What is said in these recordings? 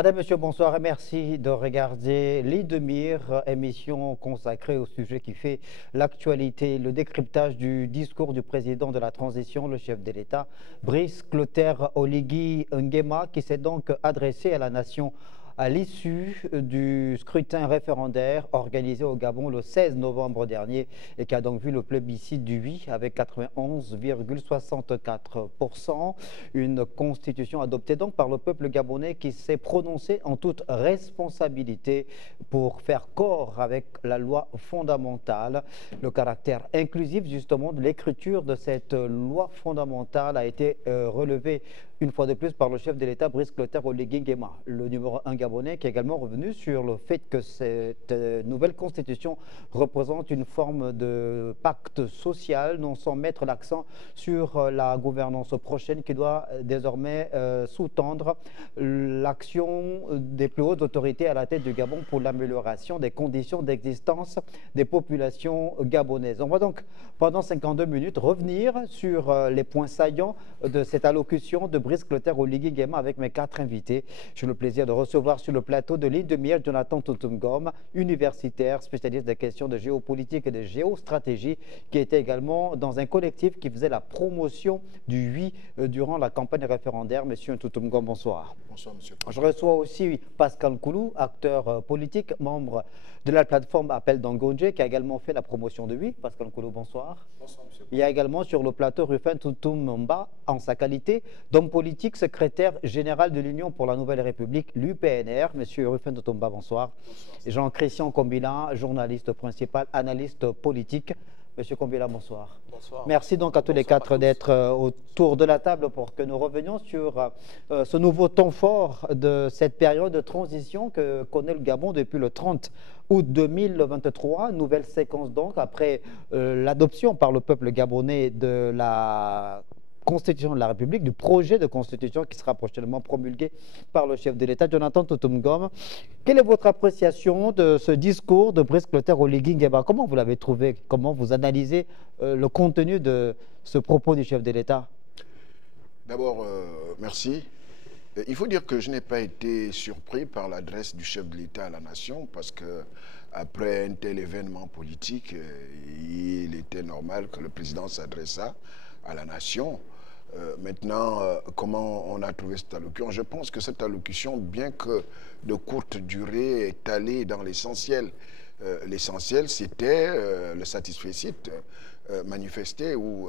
Madame, Monsieur, bonsoir et merci de regarder l'Île-de-Mire, émission consacrée au sujet qui fait l'actualité, le décryptage du discours du président de la transition, le chef de l'État, Brice Clotaire Oligui Nguema, qui s'est donc adressé à la nation à l'issue du scrutin référendaire organisé au Gabon le 16 novembre dernier et qui a donc vu le plébiscite du oui avec 91,64%. Une constitution adoptée donc par le peuple gabonais qui s'est prononcé en toute responsabilité pour faire corps avec la loi fondamentale. Le caractère inclusif justement de l'écriture de cette loi fondamentale a été relevé une fois de plus par le chef de l'État, Brice Clotaire Oligui Nguema, le numéro 1 gabonais, qui est également revenu sur le fait que cette nouvelle constitution représente une forme de pacte social, non sans mettre l'accent sur la gouvernance prochaine qui doit désormais sous-tendre l'action des plus hautes autorités à la tête du Gabon pour l'amélioration des conditions d'existence des populations gabonaises. On va donc, pendant 52 minutes, revenir sur les points saillants de cette allocution de Brice Clotaire Oligui Nguema avec mes 4 invités. J'ai le plaisir de recevoir sur le plateau de l'Île-de-Mire Jonathan Tutumgom, universitaire, spécialiste des questions de géopolitique et de géostratégie, qui était également dans un collectif qui faisait la promotion du oui durant la campagne référendaire. Monsieur Tutumgom, bonsoir. Bonsoir, monsieur. Je reçois aussi Pascal Koulou, acteur politique, membre de la plateforme Appel d'Angodje, qui a également fait la promotion de oui. Pascal Koulou, bonsoir. Bonsoir, monsieur. Il y a également sur le plateau Rufin Tutumba, en sa qualité d'homme politique, secrétaire général de l'Union pour la Nouvelle République, l'UPNR. Monsieur Rufin Tutumba, bonsoir. Bonsoir. Jean-Christian Kombila, journaliste principal, analyste politique. Monsieur Kombila, bonsoir. Bonsoir. Merci donc à tous les 4 d'être autour de la table pour que nous revenions sur ce nouveau temps fort de cette période de transition que connaît le Gabon depuis le 30 août 2023. Nouvelle séquence donc après l'adoption par le peuple gabonais de la Constitution de la République, du projet de constitution qui sera prochainement promulgué par le chef de l'État, Jonathan Tutumgom. Quelle est votre appréciation de ce discours de Brice Clotaire Oligui Nguema? Comment vous l'avez trouvé? Comment vous analysez le contenu de ce propos du chef de l'État? D'abord, merci. Il faut dire que je n'ai pas été surpris par l'adresse du chef de l'État à la nation parce que après un tel événement politique, il était normal que le président s'adressât à la nation. Maintenant, comment on a trouvé cette allocution? Je pense que cette allocution, bien que de courte durée, est allée dans l'essentiel. L'essentiel, c'était le satisfecit manifesté ou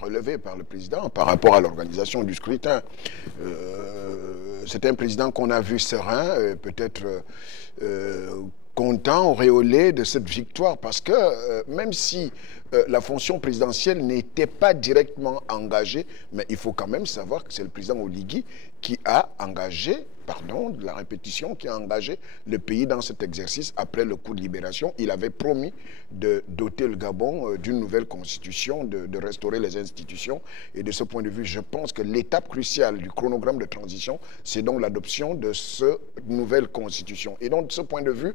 relevé par le président par rapport à l'organisation du scrutin. C'est un président qu'on a vu serein, peut-être content, auréolé de cette victoire, parce que même si la fonction présidentielle n'était pas directement engagée, mais il faut quand même savoir que c'est le président Oligui qui a engagé, pardon de la répétition, qui a engagé le pays dans cet exercice après le coup de libération. Il avait promis de doter le Gabon d'une nouvelle constitution, de restaurer les institutions. Et de ce point de vue, je pense que l'étape cruciale du chronogramme de transition, c'est donc l'adoption de cette nouvelle constitution. Et donc, de ce point de vue,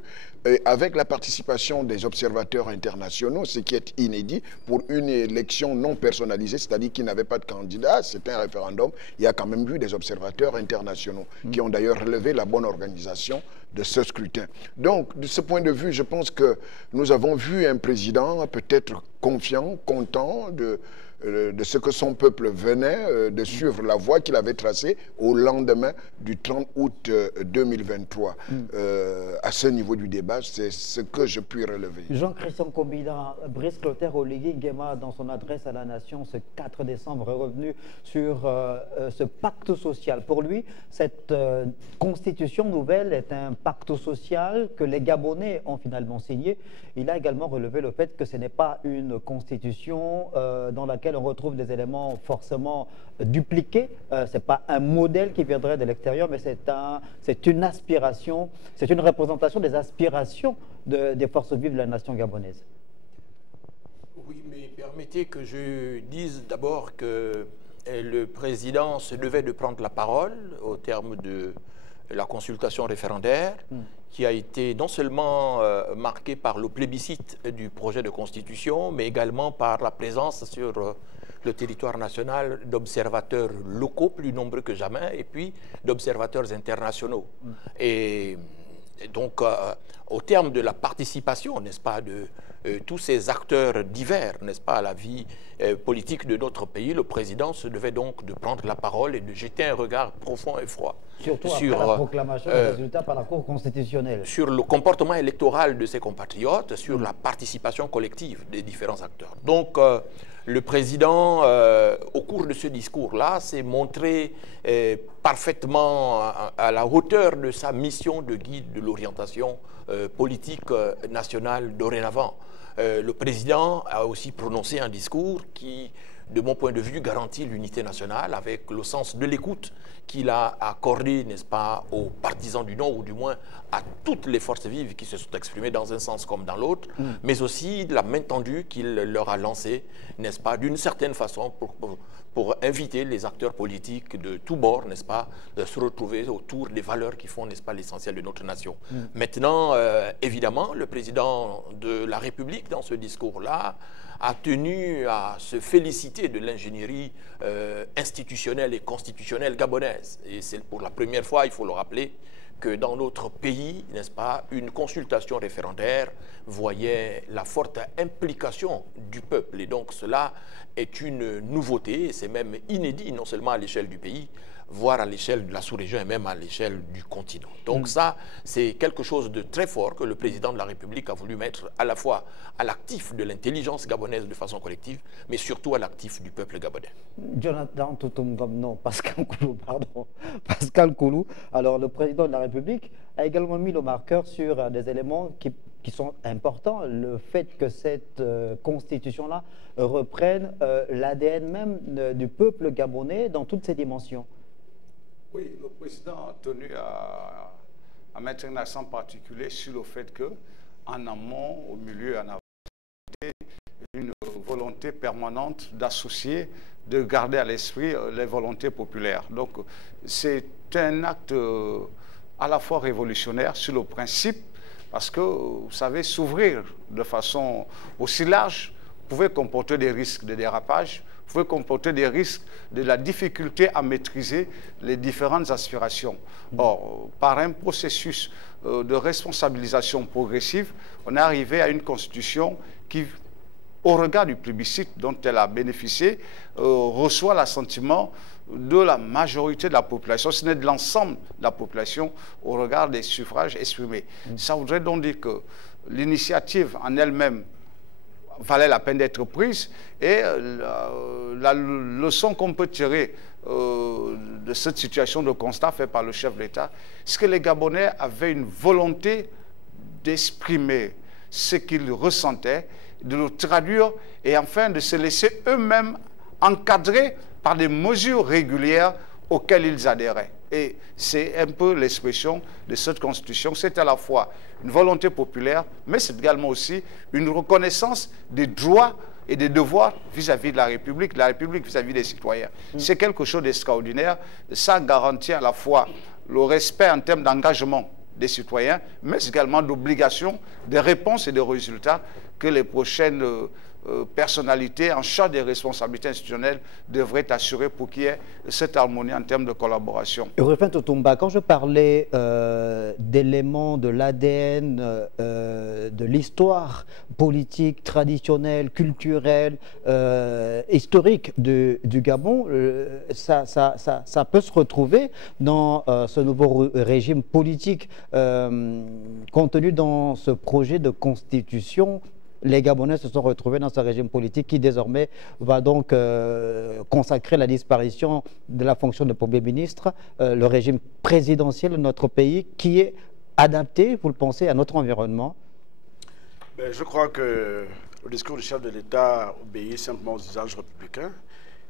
avec la participation des observateurs internationaux, ce qui est inédit pour une élection non personnalisée, c'est-à-dire qui n'avait pas de candidat, c'était un référendum, il y a quand même eu des observateurs internationaux qui ont d'ailleurs relevé la bonne organisation de ce scrutin. Donc, de ce point de vue, je pense que nous avons vu un président peut-être confiant, content de ce que son peuple venait de suivre la voie qu'il avait tracée au lendemain du 30 août 2023. À ce niveau du débat, c'est ce que je puis relever. Jean-Christian Kombila, Brice Clotaire Oligui Nguema, dans son adresse à la nation ce 4 décembre, est revenu sur ce pacte social. Pour lui, cette constitution nouvelle est un pacte social que les Gabonais ont finalement signé. Il a également relevé le fait que ce n'est pas une constitution dans laquelle on retrouve des éléments forcément dupliqués. Ce n'est pas un modèle qui viendrait de l'extérieur, mais c'est une aspiration, c'est une représentation des aspirations des forces vives de la nation gabonaise. Oui, mais permettez que je dise d'abord que le président se devait de prendre la parole au terme de la consultation référendaire qui a été non seulement marquée par le plébiscite du projet de constitution, mais également par la présence sur le territoire national d'observateurs locaux plus nombreux que jamais et puis d'observateurs internationaux. Et donc, au terme de la participation, n'est-ce pas, de tous ces acteurs divers, n'est-ce pas, à la vie politique de notre pays, le président se devait donc de prendre la parole et de jeter un regard profond et froid surtout après la proclamation des résultats par la Cour constitutionnelle. Sur le comportement électoral de ses compatriotes, sur la participation collective des différents acteurs. Donc, le président, au cours de ce discours-là, s'est montré parfaitement à la hauteur de sa mission de guide de l'orientation politique nationale dorénavant. Le président a aussi prononcé un discours qui, de mon point de vue, garantit l'unité nationale avec le sens de l'écoute qu'il a accordé, n'est-ce pas, aux partisans du non, ou du moins à toutes les forces vives qui se sont exprimées dans un sens comme dans l'autre, mais aussi la main tendue qu'il leur a lancée, n'est-ce pas, d'une certaine façon pour inviter les acteurs politiques de tous bords, n'est-ce pas, de se retrouver autour des valeurs qui font, n'est-ce pas, l'essentiel de notre nation. Maintenant, évidemment, le président de la République, dans ce discours-là, a tenu à se féliciter de l'ingénierie institutionnelle et constitutionnelle gabonaise. Et c'est pour la première fois, il faut le rappeler, que dans notre pays, n'est-ce pas, une consultation référendaire voyait la forte implication du peuple. Et donc cela est une nouveauté, c'est même inédit, non seulement à l'échelle du pays, voire à l'échelle de la sous-région et même à l'échelle du continent. Donc ça, c'est quelque chose de très fort que le président de la République a voulu mettre à la fois à l'actif de l'intelligence gabonaise de façon collective, mais surtout à l'actif du peuple gabonais. Jonathan Toutoum, non, Pascal Koulou, pardon. Pascal Koulou. Alors, le président de la République a également mis le marqueur sur des éléments qui sont importants. Le fait que cette constitution-là reprenne l'ADN même du peuple gabonais dans toutes ses dimensions. Oui, le président a tenu à mettre un accent particulier sur le fait qu'en amont, au milieu, en avant, une volonté permanente d'associer, de garder à l'esprit les volontés populaires. Donc, c'est un acte à la fois révolutionnaire sur le principe, parce que, vous savez, s'ouvrir de façon aussi large pouvait comporter des risques de dérapage, pouvait comporter des risques de la difficulté à maîtriser les différentes aspirations. Or, par un processus de responsabilisation progressive, on est arrivé à une constitution qui, au regard du plébiscite dont elle a bénéficié, reçoit l'assentiment de la majorité de la population, ce n'est de l'ensemble de la population au regard des suffrages exprimés. Ça voudrait donc dire que l'initiative en elle-même valait la peine d'être prise et la leçon qu'on peut tirer de cette situation de constat fait par le chef de l'État, c'est que les Gabonais avaient une volonté d'exprimer ce qu'ils ressentaient, de le traduire et enfin de se laisser eux-mêmes encadrer par des mesures régulières auxquelles ils adhéraient. Et c'est un peu l'expression de cette constitution. C'est à la fois une volonté populaire, mais c'est également aussi une reconnaissance des droits et des devoirs vis-à-vis de la République vis-à-vis des citoyens. C'est quelque chose d'extraordinaire. Ça garantit à la fois le respect en termes d'engagement des citoyens, mais également d'obligations, de réponses et de résultats que les prochaines personnalités en charge des responsabilités institutionnelles devraient assurer pour qu'il y ait cette harmonie en termes de collaboration. Rufin Toutoumba, quand je parlais d'éléments de l'ADN, de l'histoire politique, traditionnelle, culturelle, historique du Gabon, ça peut se retrouver dans ce nouveau régime politique contenu dans ce projet de constitution. Les Gabonais se sont retrouvés dans ce régime politique qui désormais va donc consacrer la disparition de la fonction de Premier ministre, le régime présidentiel de notre pays qui est adapté, vous le pensez, à notre environnement? Je crois que le discours du chef de l'État obéit simplement aux usages républicains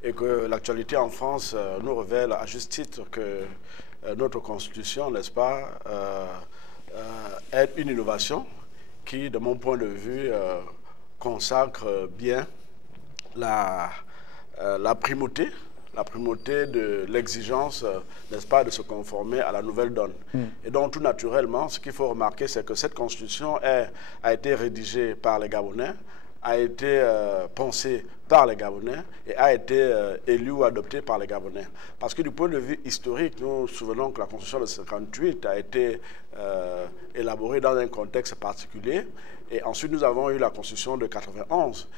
et que l'actualité en France nous révèle à juste titre que notre constitution, n'est-ce pas, est une innovation qui, de mon point de vue, consacre bien la primauté de l'exigence, n'est-ce pas, de se conformer à la nouvelle donne. Et donc, tout naturellement, ce qu'il faut remarquer, c'est que cette constitution a été rédigée par les Gabonais a été pensé par les Gabonais et a été élu ou adopté par les Gabonais. Parce que du point de vue historique, nous nous souvenons que la Constitution de 1958 a été élaborée dans un contexte particulier. Et ensuite, nous avons eu la Constitution de 91,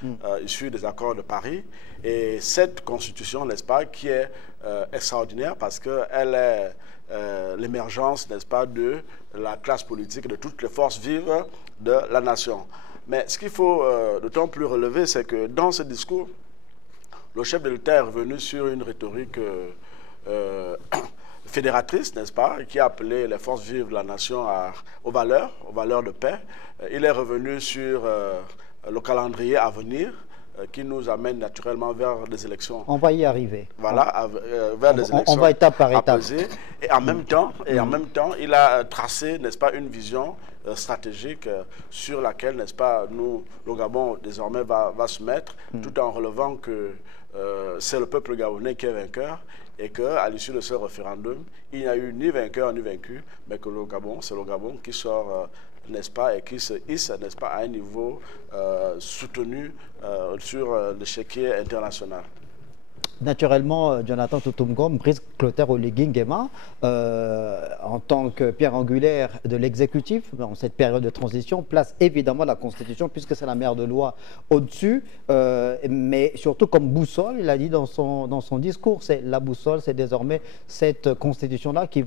issue des accords de Paris. Et cette Constitution, n'est-ce pas, qui est extraordinaire parce qu'elle est l'émergence, n'est-ce pas, de la classe politique, de toutes les forces vives de la nation. Mais ce qu'il faut d'autant plus relever, c'est que dans ce discours, le chef de l'État est revenu sur une rhétorique fédératrice, n'est-ce pas, qui a appelé les forces vives de la nation aux valeurs de paix. Il est revenu sur le calendrier à venir, qui nous amène naturellement vers des élections. On va y arriver. Voilà, vers des élections. On va étape par étape. Et en même temps, il a tracé, n'est-ce pas, une vision stratégique sur laquelle, n'est-ce pas, le Gabon désormais va se mettre, tout en relevant que c'est le peuple gabonais qui est vainqueur et qu'à l'issue de ce référendum, il n'y a eu ni vainqueur ni vaincu, mais que le Gabon, c'est le Gabon qui sort, n'est-ce pas, et qui se hisse, n'est-ce pas, à un niveau soutenu sur l'échiquier international. Naturellement, Jonathan Toutoumgom, Brice Clotaire Oligui Nguema, en tant que pierre angulaire de l'exécutif, dans cette période de transition, place évidemment la Constitution, puisque c'est la mère de loi au-dessus, mais surtout comme boussole, il a dit dans son discours, c'est la boussole, c'est désormais cette Constitution-là qui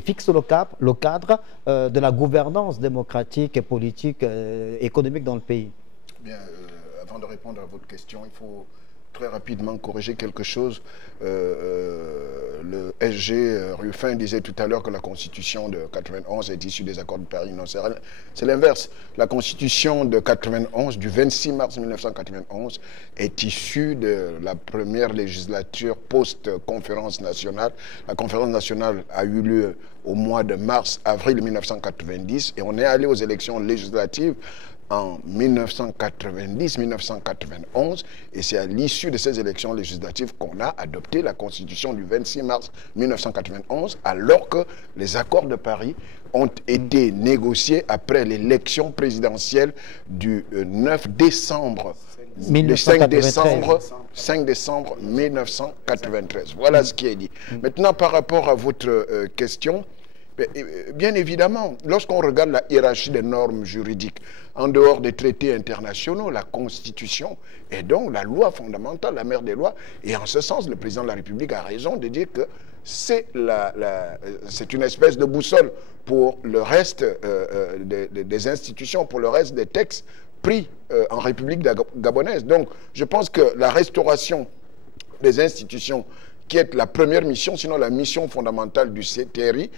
fixe le cap, le cadre de la gouvernance démocratique et politique, économique dans le pays. Bien, avant de répondre à votre question, il faut très rapidement corriger quelque chose. Le SG Ruffin disait tout à l'heure que la Constitution de 91 est issue des accords de Paris. Non, c'est l'inverse. La Constitution de 91, du 26 mars 1991, est issue de la première législature post-conférence nationale. La conférence nationale a eu lieu au mois de mars-avril 1990 et on est allé aux élections législatives en 1990-1991, et c'est à l'issue de ces élections législatives qu'on a adopté la Constitution du 26 mars 1991, alors que les accords de Paris ont été négociés après l'élection présidentielle du 9 décembre, 5 décembre 1993. Voilà ce qui est dit. Maintenant, par rapport à votre question, bien évidemment, lorsqu'on regarde la hiérarchie des normes juridiques, en dehors des traités internationaux, la Constitution est donc la loi fondamentale, la mère des lois. Et en ce sens, le président de la République a raison de dire que c'est une espèce de boussole pour le reste des institutions, pour le reste des textes pris en République gabonaise. Donc, je pense que la restauration des institutions qui est la première mission, sinon la mission fondamentale du CTRI,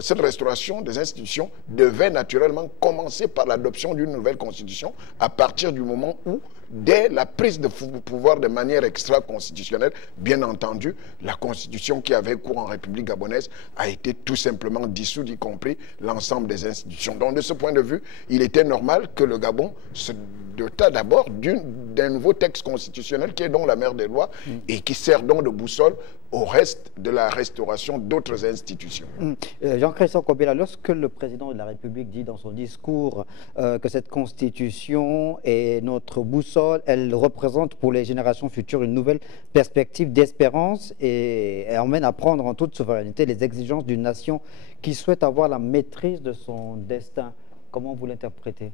cette restauration des institutions devait naturellement commencer par l'adoption d'une nouvelle constitution à partir du moment où, dès la prise de pouvoir de manière extra-constitutionnelle, bien entendu, la constitution qui avait cours en République gabonaise a été tout simplement dissoute, y compris l'ensemble des institutions. Donc de ce point de vue, il était normal que le Gabon se dota d'abord d'un nouveau texte constitutionnel qui est donc la mère des lois et qui sert donc de boussole au reste de la restauration d'autres institutions. Jean-Christophe Kobila, lorsque le président de la République dit dans son discours que cette constitution est notre boussole, elle représente pour les générations futures une nouvelle perspective d'espérance et elle emmène à prendre en toute souveraineté les exigences d'une nation qui souhaite avoir la maîtrise de son destin. Comment vous l'interprétez ?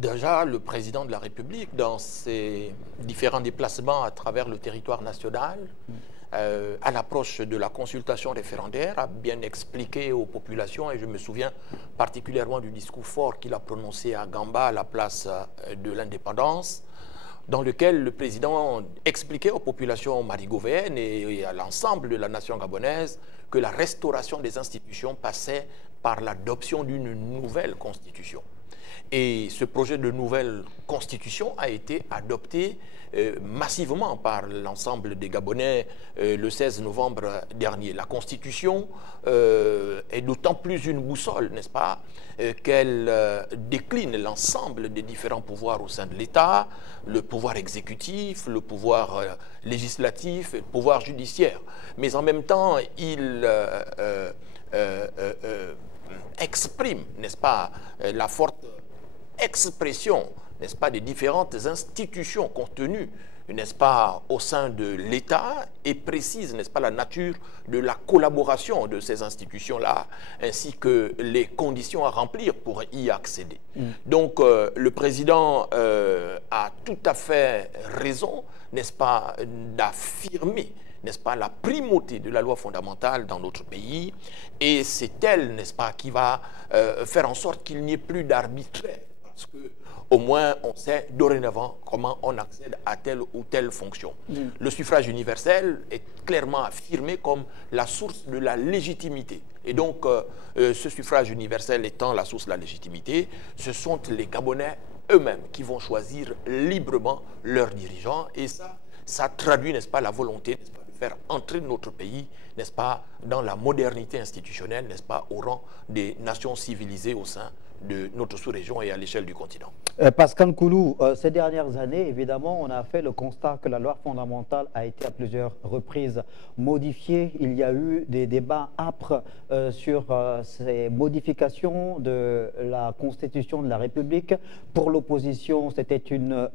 Déjà, le président de la République, dans ses différents déplacements à travers le territoire national, à l'approche de la consultation référendaire, a bien expliqué aux populations, et je me souviens particulièrement du discours fort qu'il a prononcé à Gamba, à la place de l'indépendance, dans lequel le président expliquait aux populations marigovéennes et à l'ensemble de la nation gabonaise que la restauration des institutions passait par l'adoption d'une nouvelle constitution. Et ce projet de nouvelle constitution a été adopté massivement par l'ensemble des Gabonais le 16 novembre dernier. La constitution est d'autant plus une boussole, n'est-ce pas, qu'elle décline l'ensemble des différents pouvoirs au sein de l'État, le pouvoir exécutif, le pouvoir législatif et le pouvoir judiciaire. Mais en même temps, il exprime, n'est-ce pas, la forte expression, n'est-ce pas, des différentes institutions contenues, n'est-ce pas, au sein de l'État et précise, n'est-ce pas, la nature de la collaboration de ces institutions-là, ainsi que les conditions à remplir pour y accéder. Donc, le président a tout à fait raison, n'est-ce pas, d'affirmer, n'est-ce pas, la primauté de la loi fondamentale dans notre pays, et c'est elle, n'est-ce pas, qui va faire en sorte qu'il n'y ait plus d'arbitraire, parce que au moins on sait dorénavant comment on accède à telle ou telle fonction. Le suffrage universel est clairement affirmé comme la source de la légitimité. Et donc, ce suffrage universel étant la source de la légitimité, ce sont les Gabonais eux-mêmes qui vont choisir librement leurs dirigeants. Et ça traduit, n'est-ce pas, la volonté, n'est-ce pas, de faire entrer notre pays, n'est-ce pas, dans la modernité institutionnelle, n'est-ce pas, au rang des nations civilisées au sein de notre sous-région et à l'échelle du continent. Pascal Nkoulou, ces dernières années, évidemment, on a fait le constat que la loi fondamentale a été à plusieurs reprises modifiée. Il y a eu des débats âpres sur ces modifications de la Constitution de la République. Pour l'opposition, c'était une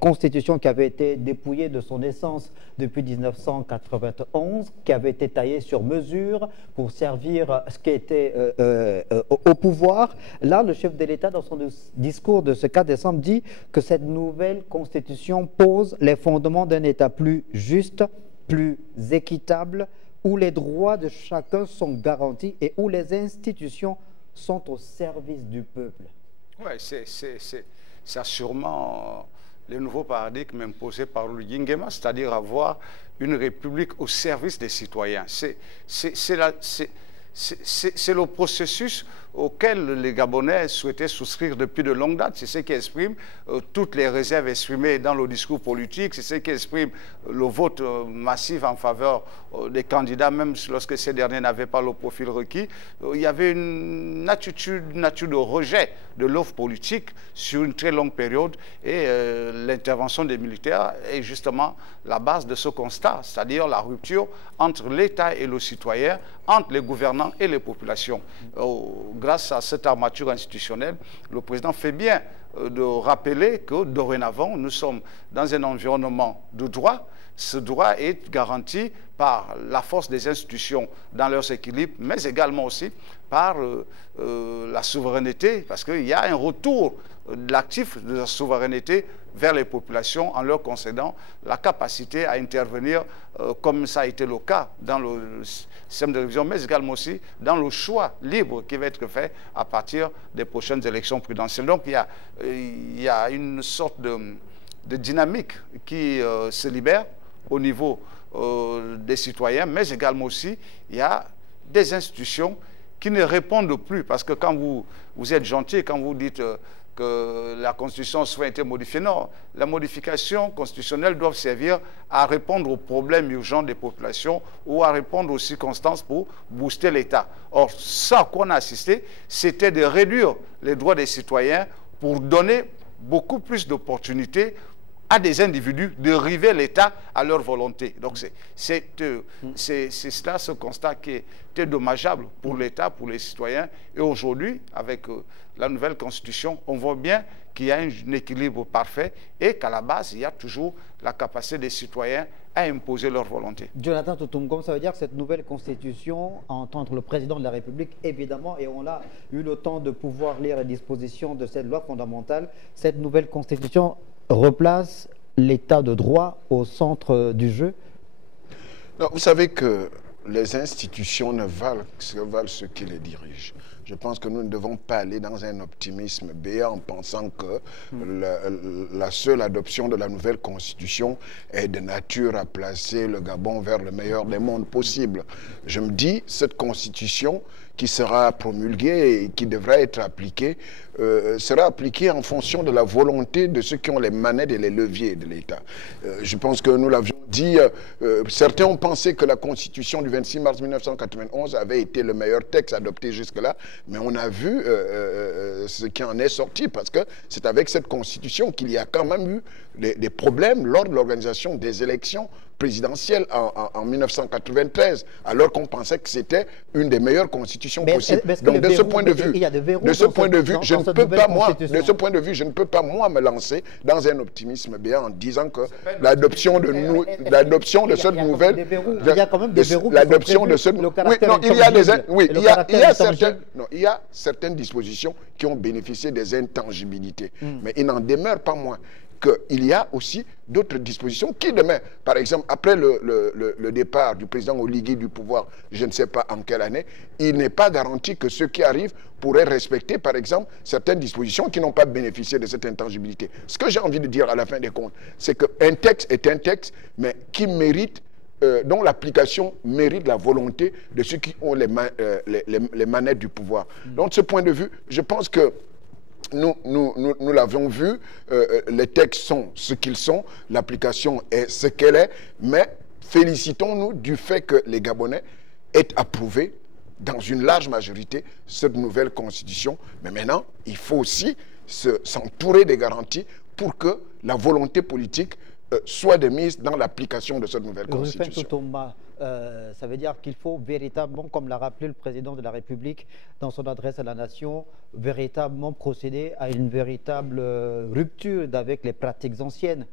Constitution qui avait été dépouillée de son essence depuis 1991, qui avait été taillée sur mesure pour servir ce qui était au pouvoir. Là, le chef de l'État, dans son discours de ce 4 décembre, dit que cette nouvelle Constitution pose les fondements d'un État plus juste, plus équitable, où les droits de chacun sont garantis et où les institutions sont au service du peuple. Oui, c'est sûrement le nouveau paradigme imposé par Louis Nguema, c'est-à-dire avoir une république au service des citoyens. C'est le processus auquel les Gabonais souhaitaient souscrire depuis de longue date. C'est ce qui exprime toutes les réserves exprimées dans le discours politique, c'est ce qui exprime le vote massif en faveur des candidats, même lorsque ces derniers n'avaient pas le profil requis. Il y avait une nature de rejet de l'offre politique sur une très longue période, et l'intervention des militaires est justement la base de ce constat, c'est-à-dire la rupture entre l'État et le citoyen, entre les gouvernants et les populations. Grâce à cette armature institutionnelle, le président fait bien de rappeler que dorénavant, nous sommes dans un environnement de droit. Ce droit est garanti par la force des institutions dans leurs équilibres, mais également aussi par la souveraineté, parce qu'il y a un retour de l'actif de la souveraineté vers les populations en leur concédant la capacité à intervenir comme ça a été le cas dans le système de révision, mais également aussi dans le choix libre qui va être fait à partir des prochaines élections présidentielles. Donc il y a une sorte de dynamique qui se libère au niveau des citoyens, mais également aussi il y a des institutions qui ne répondent plus, parce que quand vous êtes gentil, quand vous dites que la Constitution soit été modifiée. Non, la modification constitutionnelle doit servir à répondre aux problèmes urgents des populations ou à répondre aux circonstances pour booster l'État. Or, ça à quoi on a assisté, c'était de réduire les droits des citoyens pour donner beaucoup plus d'opportunités à des individus de river l'État à leur volonté. Donc c'est cela, ce constat qui était dommageable pour l'État, pour les citoyens. Et aujourd'hui, avec la nouvelle Constitution, on voit bien qu'il y a un équilibre parfait et qu'à la base, il y a toujours la capacité des citoyens à imposer leur volonté. Jonathan Toutoum, ça veut dire que cette nouvelle Constitution, entre le président de la République, évidemment, et on a eu le temps de pouvoir lire les dispositions de cette loi fondamentale, cette nouvelle Constitution replace l'état de droit au centre du jeu? Non, vous savez que les institutions ne valent ceux qui les dirigent. Je pense que nous ne devons pas aller dans un optimisme béat en pensant que la seule adoption de la nouvelle Constitution est de nature à placer le Gabon vers le meilleur des mondes possible. Je me dis, cette Constitution qui sera promulguée et qui devra être appliquée, sera appliquée en fonction de la volonté de ceux qui ont les manettes et les leviers de l'État. Je pense que nous l'avions dit, certains ont pensé que la Constitution du 26 mars 1991 avait été le meilleur texte adopté jusque-là, mais on a vu ce qui en est sorti, parce que c'est avec cette Constitution qu'il y a quand même eu des problèmes lors de l'organisation des élections présidentielle en 1993, alors qu'on pensait que c'était une des meilleures constitutions possibles. Donc de ce point de vue, je ne peux pas moi me lancer dans un optimisme béat en disant que l'adoption de cette nouvelle, l'adoption de cette, oui, non, il y a certaines dispositions qui ont bénéficié des intangibilités, mais il n'en demeure pas moins qu'il y a aussi d'autres dispositions qui demain, par exemple, après le départ du président Oligui du pouvoir, je ne sais pas en quelle année, il n'est pas garanti que ceux qui arrivent pourraient respecter, par exemple, certaines dispositions qui n'ont pas bénéficié de cette intangibilité. Ce que j'ai envie de dire à la fin des comptes, c'est qu'un texte est un texte, mais qui mérite, dont l'application mérite la volonté de ceux qui ont les manettes du pouvoir. Donc, de ce point de vue, je pense que nous l'avons vu, les textes sont ce qu'ils sont, l'application est ce qu'elle est, mais félicitons-nous du fait que les Gabonais aient approuvé dans une large majorité cette nouvelle constitution. Mais maintenant, il faut aussi s'entourer des garanties pour que la volonté politique soit de mise dans l'application de cette nouvelle constitution. Ça veut dire qu'il faut véritablement, comme l'a rappelé le président de la République dans son adresse à la nation, véritablement procéder à une véritable rupture avec les pratiques anciennes.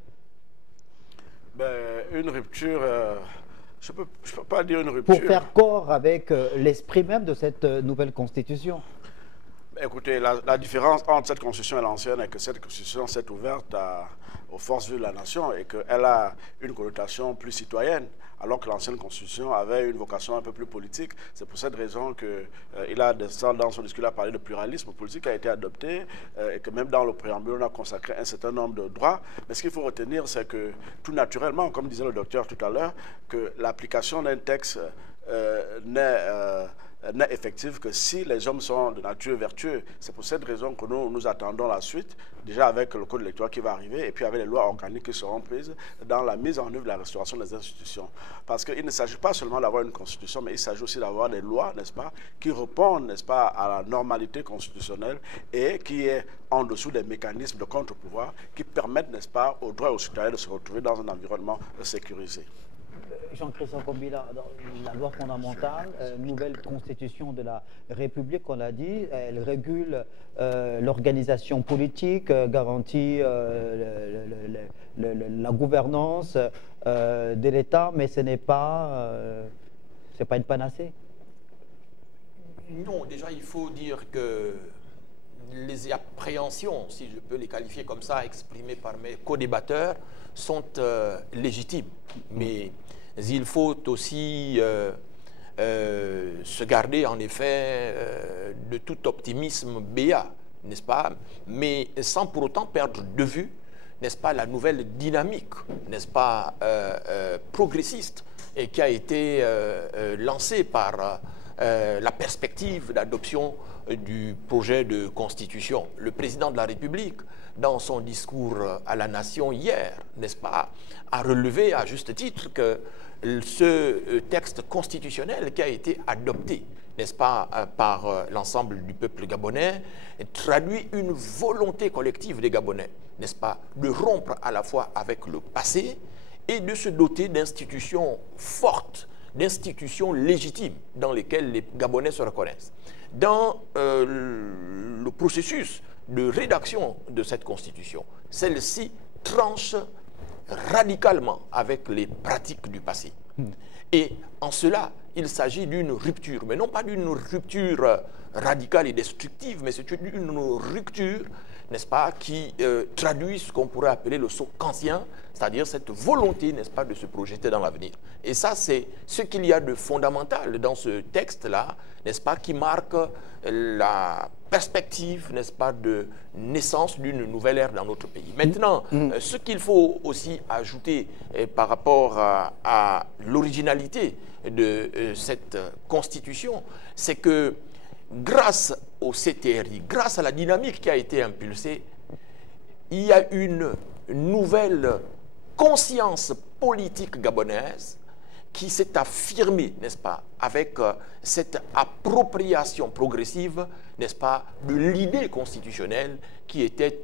Une rupture, je ne peux pas dire une rupture. Pour faire corps avec l'esprit même de cette nouvelle constitution. Écoutez, la différence entre cette constitution et l'ancienne est que cette constitution s'est ouverte aux forces vives de la nation et qu'elle a une connotation plus citoyenne, alors que l'ancienne constitution avait une vocation un peu plus politique. C'est pour cette raison qu'il a, dans son discours, parlé de pluralisme politique qui a été adopté et que même dans le préambule, on a consacré un certain nombre de droits. Mais ce qu'il faut retenir, c'est que tout naturellement, comme disait le docteur tout à l'heure, que l'application d'un texte n'est effective que si les hommes sont de nature vertueuse. C'est pour cette raison que nous attendons la suite, déjà avec le code électoral qui va arriver, et puis avec les lois organiques qui seront prises dans la mise en œuvre de la restauration des institutions. Parce qu'il ne s'agit pas seulement d'avoir une constitution, mais il s'agit aussi d'avoir des lois, n'est-ce pas, qui répondent, n'est-ce pas, à la normalité constitutionnelle et qui est en dessous des mécanismes de contre-pouvoir qui permettent, n'est-ce pas, aux droits et aux citoyens de se retrouver dans un environnement sécurisé. Jean-Christophe Kombila, la loi fondamentale, nouvelle constitution de la République, on l'a dit, elle régule l'organisation politique, garantit la gouvernance de l'État, mais ce n'est pas une panacée. Non, déjà il faut dire que les appréhensions, si je peux les qualifier comme ça, exprimées par mes co-débatteurs, sont légitimes. Mais il faut aussi se garder en effet de tout optimisme béat, n'est-ce pas? Mais sans pour autant perdre de vue, n'est-ce pas, la nouvelle dynamique, n'est-ce pas, progressiste et qui a été lancée par la perspective d'adoption du projet de constitution. Le président de la République, dans son discours à la nation hier, n'est-ce pas, a relevé à juste titre que ce texte constitutionnel qui a été adopté, n'est-ce pas, par l'ensemble du peuple gabonais, traduit une volonté collective des Gabonais, n'est-ce pas, de rompre à la fois avec le passé et de se doter d'institutions fortes, d'institutions légitimes dans lesquelles les Gabonais se reconnaissent. Dans le processus de rédaction de cette constitution, celle-ci tranche radicalement avec les pratiques du passé. Et en cela, il s'agit d'une rupture, mais non pas d'une rupture radicale et destructive, mais c'est une rupture, n'est-ce pas, qui traduit ce qu'on pourrait appeler le saut kantien, c'est-à-dire cette volonté, n'est-ce pas, de se projeter dans l'avenir. Et ça, c'est ce qu'il y a de fondamental dans ce texte-là, n'est-ce pas, qui marque la perspective, n'est-ce pas, de naissance d'une nouvelle ère dans notre pays. Maintenant, ce qu'il faut aussi ajouter par rapport à l'originalité de cette constitution, c'est que grâce au CTRI, grâce à la dynamique qui a été impulsée, il y a une nouvelle conscience politique gabonaise qui s'est affirmée, n'est-ce pas, avec cette appropriation progressive, n'est-ce pas, de l'idée constitutionnelle qui était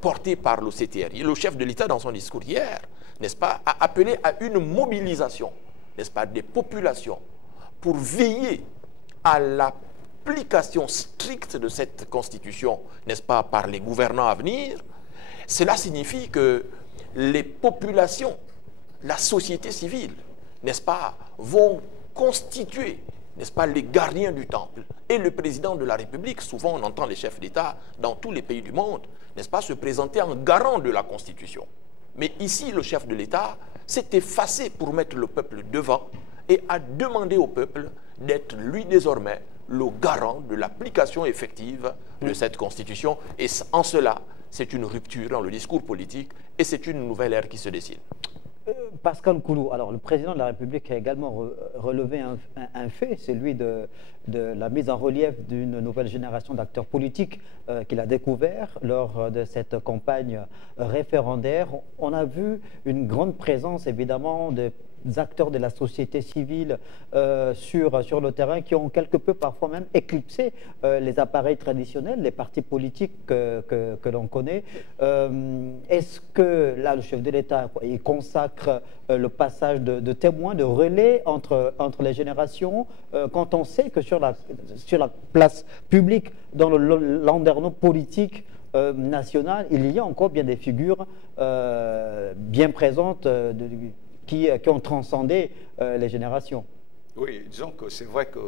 portée par le CTRI. Le chef de l'État, dans son discours hier, n'est-ce pas, a appelé à une mobilisation, n'est-ce pas, des populations pour veiller à l'application stricte de cette constitution, n'est-ce pas, par les gouvernants à venir. Cela signifie que les populations, la société civile, n'est-ce pas, vont constituer, n'est-ce pas, les gardiens du temple. Et le président de la République, souvent on entend les chefs d'État dans tous les pays du monde, n'est-ce pas, se présenter en garant de la Constitution. Mais ici, le chef de l'État s'est effacé pour mettre le peuple devant et a demandé au peuple d'être lui désormais le garant de l'application effective de cette Constitution. Et en cela, c'est une rupture dans le discours politique et c'est une nouvelle ère qui se dessine. Pascal Koulou, alors le président de la République a également relevé un fait, c'est celui de la mise en relief d'une nouvelle génération d'acteurs politiques qu'il a découvert lors de cette campagne référendaire. On a vu une grande présence évidemment des acteurs de la société civile sur le terrain qui ont quelque peu parfois même éclipsé les appareils traditionnels, les partis politiques que l'on connaît. Est-ce que là le chef de l'État il consacre le passage de témoins, de relais entre les générations quand on sait que sur la place publique, dans le landerneau politique national, il y a encore bien des figures bien présentes qui ont transcendé les générations. Oui, disons que c'est vrai que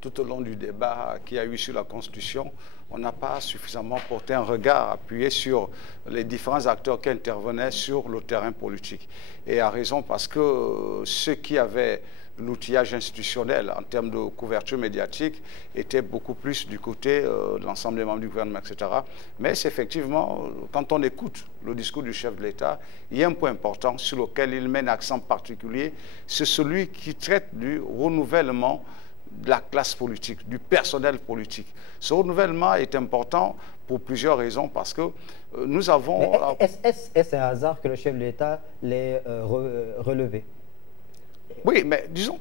tout au long du débat qu'il y a eu sur la Constitution, on n'a pas suffisamment porté un regard appuyé sur les différents acteurs qui intervenaient sur le terrain politique. Et à raison parce que ceux qui avaient l'outillage institutionnel en termes de couverture médiatique était beaucoup plus du côté de l'ensemble des membres du gouvernement, etc. Mais c'est effectivement, quand on écoute le discours du chef de l'État, il y a un point important sur lequel il met un accent particulier, c'est celui qui traite du renouvellement de la classe politique, du personnel politique. Ce renouvellement est important pour plusieurs raisons, parce que nous avons... Est-ce un hasard que le chef de l'État l'ait relevé? Oui, mais disons,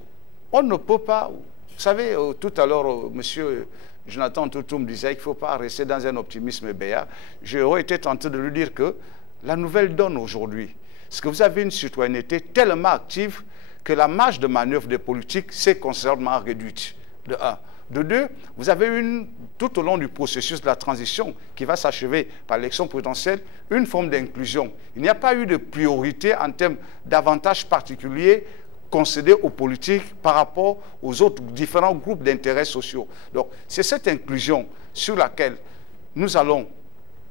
on ne peut pas... Vous savez, tout à l'heure, monsieur Jonathan Toutou me disait qu'il ne faut pas rester dans un optimisme béat. J'aurais été tenté de lui dire que la nouvelle donne aujourd'hui, c'est que vous avez une citoyenneté tellement active que la marge de manœuvre des politiques s'est considérablement réduite, de un. De deux, vous avez tout au long du processus de la transition qui va s'achever par l'élection présidentielle, une forme d'inclusion. Il n'y a pas eu de priorité en termes d'avantages particuliers concédés aux politiques par rapport aux autres différents groupes d'intérêts sociaux. Donc, c'est cette inclusion sur laquelle nous allons,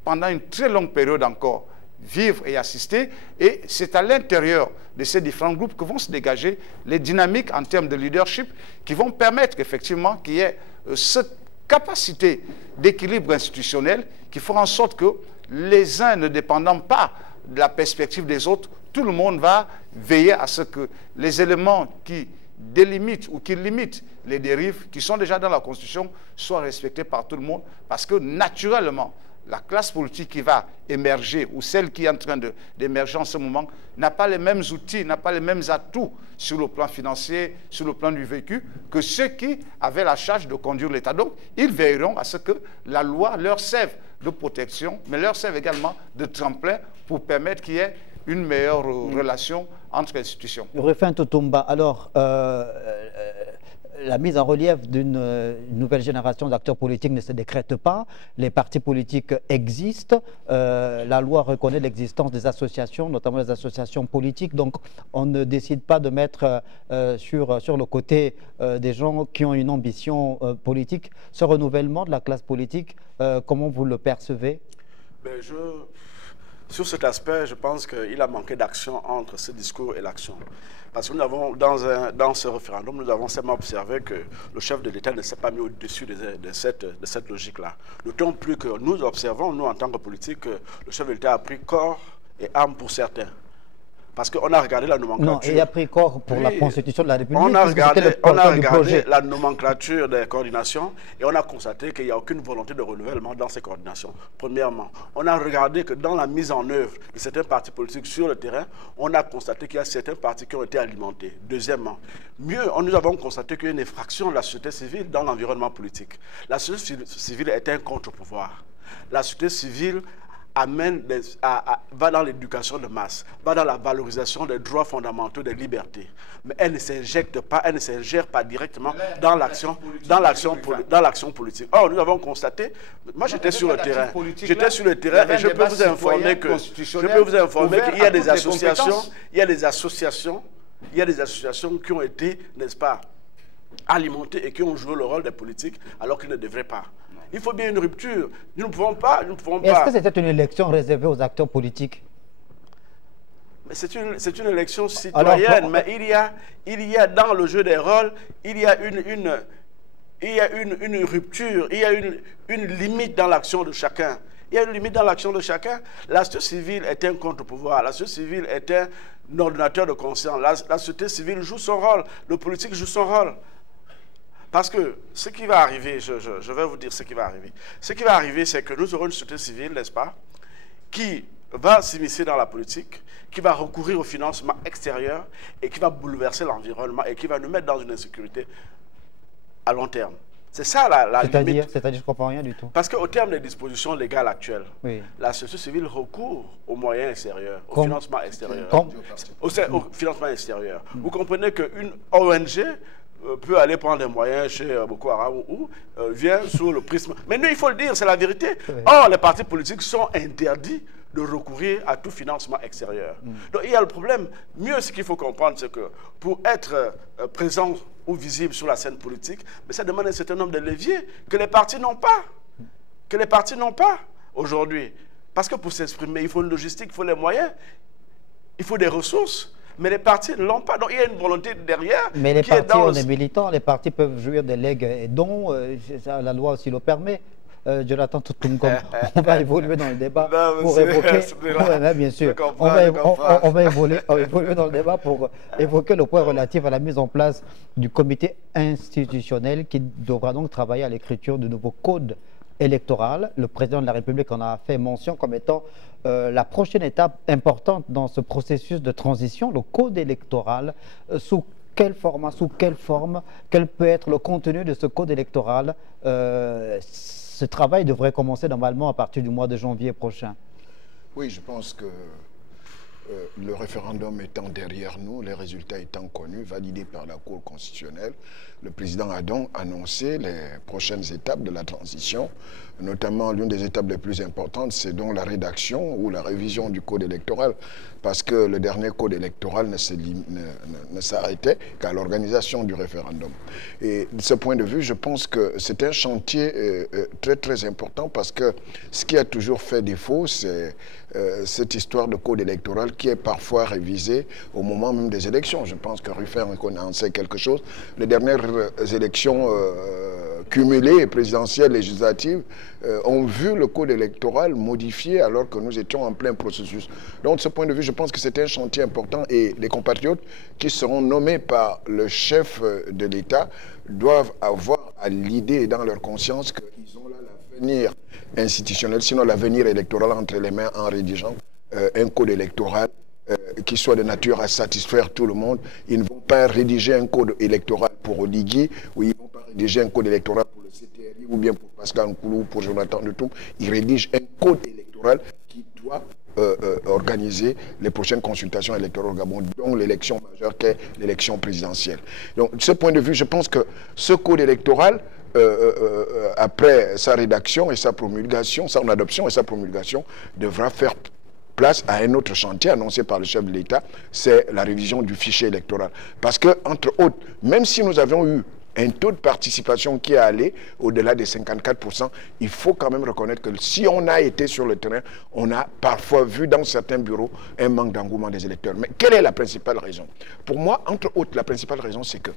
pendant une très longue période encore, vivre et assister, et c'est à l'intérieur de ces différents groupes que vont se dégager les dynamiques en termes de leadership qui vont permettre effectivement qu'il y ait cette capacité d'équilibre institutionnel qui fera en sorte que les uns ne dépendant pas de la perspective des autres, tout le monde va veiller à ce que les éléments qui délimitent ou qui limitent les dérives qui sont déjà dans la Constitution soient respectés par tout le monde, parce que naturellement, la classe politique qui va émerger ou celle qui est en train d'émerger en ce moment n'a pas les mêmes outils, n'a pas les mêmes atouts sur le plan financier, sur le plan du vécu, que ceux qui avaient la charge de conduire l'État. Donc, ils veilleront à ce que la loi leur serve de protection, mais leur serve également de tremplin pour permettre qu'il y ait une meilleure relation entre institutions. Rufin Totumba, alors, la mise en relief d'une nouvelle génération d'acteurs politiques ne se décrète pas. Les partis politiques existent. La loi reconnaît l'existence des associations, notamment les associations politiques. Donc, on ne décide pas de mettre sur le côté des gens qui ont une ambition politique. Ce renouvellement de la classe politique, comment vous le percevez? Sur cet aspect, je pense qu'il a manqué d'action entre ce discours et l'action. Parce que nous avons, dans ce référendum, nous avons seulement observé que le chef de l'État ne s'est pas mis au-dessus de cette logique-là. D'autant plus que nous observons, nous en tant que politiques, que le chef de l'État a pris corps et âme pour certains. Parce qu'on a regardé la nomenclature. Non, il a pris corps pour la Constitution de la République. On a regardé la nomenclature des coordinations et on a constaté qu'il n'y a aucune volonté de renouvellement dans ces coordinations. Premièrement, on a regardé que dans la mise en œuvre de certains partis politiques sur le terrain, on a constaté qu'il y a certains partis qui ont été alimentés. Deuxièmement, nous avons constaté qu'il y a une effraction de la société civile dans l'environnement politique. La société civile est un contre-pouvoir. La société civile va dans l'éducation de masse, va dans la valorisation des droits fondamentaux, des libertés. Mais elle ne s'injecte pas, elle ne s'ingère pas directement dans l'action politique. Or, nous avons constaté, moi j'étais sur le terrain, et je peux vous informer qu'il y a des associations, qui ont été, n'est-ce pas, alimentées et qui ont joué le rôle des politiques alors qu'ils ne devraient pas. Il faut bien une rupture. Nous ne pouvons pas. Est-ce que c'était une élection réservée aux acteurs politiques? C'est une élection citoyenne, alors, mais il y a dans le jeu des rôles, il y a une rupture, il y a une limite dans l'action de chacun. Il y a une limite dans l'action de chacun. La société civile est un contre-pouvoir. La société civile est un ordinateur de conscience. La société civile joue son rôle. Le politique joue son rôle. Parce que ce qui va arriver, je vais vous dire ce qui va arriver. Ce qui va arriver, c'est que nous aurons une société civile, n'est-ce pas, qui va s'immiscer dans la politique, qui va recourir au financement extérieur et qui va bouleverser l'environnement et qui va nous mettre dans une insécurité à long terme. C'est ça la limite. C'est-à-dire, je ne comprends rien du tout. Parce qu'au terme des dispositions légales actuelles, oui, la société civile recourt aux moyens extérieurs, au financement extérieur. Au financement extérieur. Vous comprenez qu'une ONG peut aller prendre des moyens chez Boko Haram ou vient sous le prisme. Mais nous, il faut le dire, c'est la vérité. Oui. Or, les partis politiques sont interdits de recourir à tout financement extérieur. Donc, il y a le problème. Mieux, ce qu'il faut comprendre, c'est que pour être présent ou visible sur la scène politique, mais ça demande un certain nombre de leviers que les partis n'ont pas. Que les partis n'ont pas aujourd'hui. Parce que pour s'exprimer, il faut une logistique, il faut les moyens, il faut des ressources. Mais les partis ne l'ont pas. Donc il y a une volonté derrière. Mais les partis, on est militants, les partis peuvent jouir des legs et dons, la loi aussi le permet. Jonathan Toutoum, on va évoluer dans le débat pour évoquer. Bien sûr. On va évoluer dans le débat pour évoquer le point relatif à la mise en place du comité institutionnel qui devra donc travailler à l'écriture du nouveau code électoral. Le président de la République en a fait mention comme étant la prochaine étape importante dans ce processus de transition, le code électoral. Sous quel format, sous quelle forme, quel peut être le contenu de ce code électoral? Ce travail devrait commencer normalement à partir du mois de janvier prochain. Oui, je pense que le référendum étant derrière nous, les résultats étant connus, validés par la Cour constitutionnelle, le président a donc annoncé les prochaines étapes de la transition. Notamment, l'une des étapes les plus importantes, c'est donc la rédaction ou la révision du code électoral, parce que le dernier code électoral ne s'arrêtait qu'à l'organisation du référendum. Et de ce point de vue, je pense que c'est un chantier très très important, parce que ce qui a toujours fait défaut, c'est cette histoire de code électoral qui est parfois révisé au moment même des élections. Je pense que Ruffin en sait quelque chose. Les dernières élections cumulées, présidentielles, législatives, ont vu le code électoral modifié alors que nous étions en plein processus. Donc, de ce point de vue, je pense que c'est un chantier important et les compatriotes qui seront nommés par le chef de l'État doivent avoir à l'idée et dans leur conscience qu'ils ont là l'avenir institutionnel, sinon l'avenir électoral entre les mains en rédigeant un code électoral qui soit de nature à satisfaire tout le monde. Ils ne vont pas rédiger un code électoral pour Oligui, ou ils ne vont pas rédiger un code électoral pour le CTRI, ou bien pour Pascal Nkoulou, ou pour Jonathan Toutoum. Ils rédigent un code électoral qui doit organiser les prochaines consultations électorales au Gabon, dont l'élection majeure qu'est l'élection présidentielle. Donc, de ce point de vue, je pense que ce code électoral, après sa rédaction et sa promulgation, son adoption et sa promulgation, devra faire place à un autre chantier annoncé par le chef de l'État, c'est la révision du fichier électoral. Parce que, entre autres, même si nous avions eu un taux de participation qui est allé au-delà des 54%, il faut quand même reconnaître que si on a été sur le terrain, on a parfois vu dans certains bureaux un manque d'engouement des électeurs. Mais quelle est la principale raison? Pour moi, entre autres, la principale raison, c'est que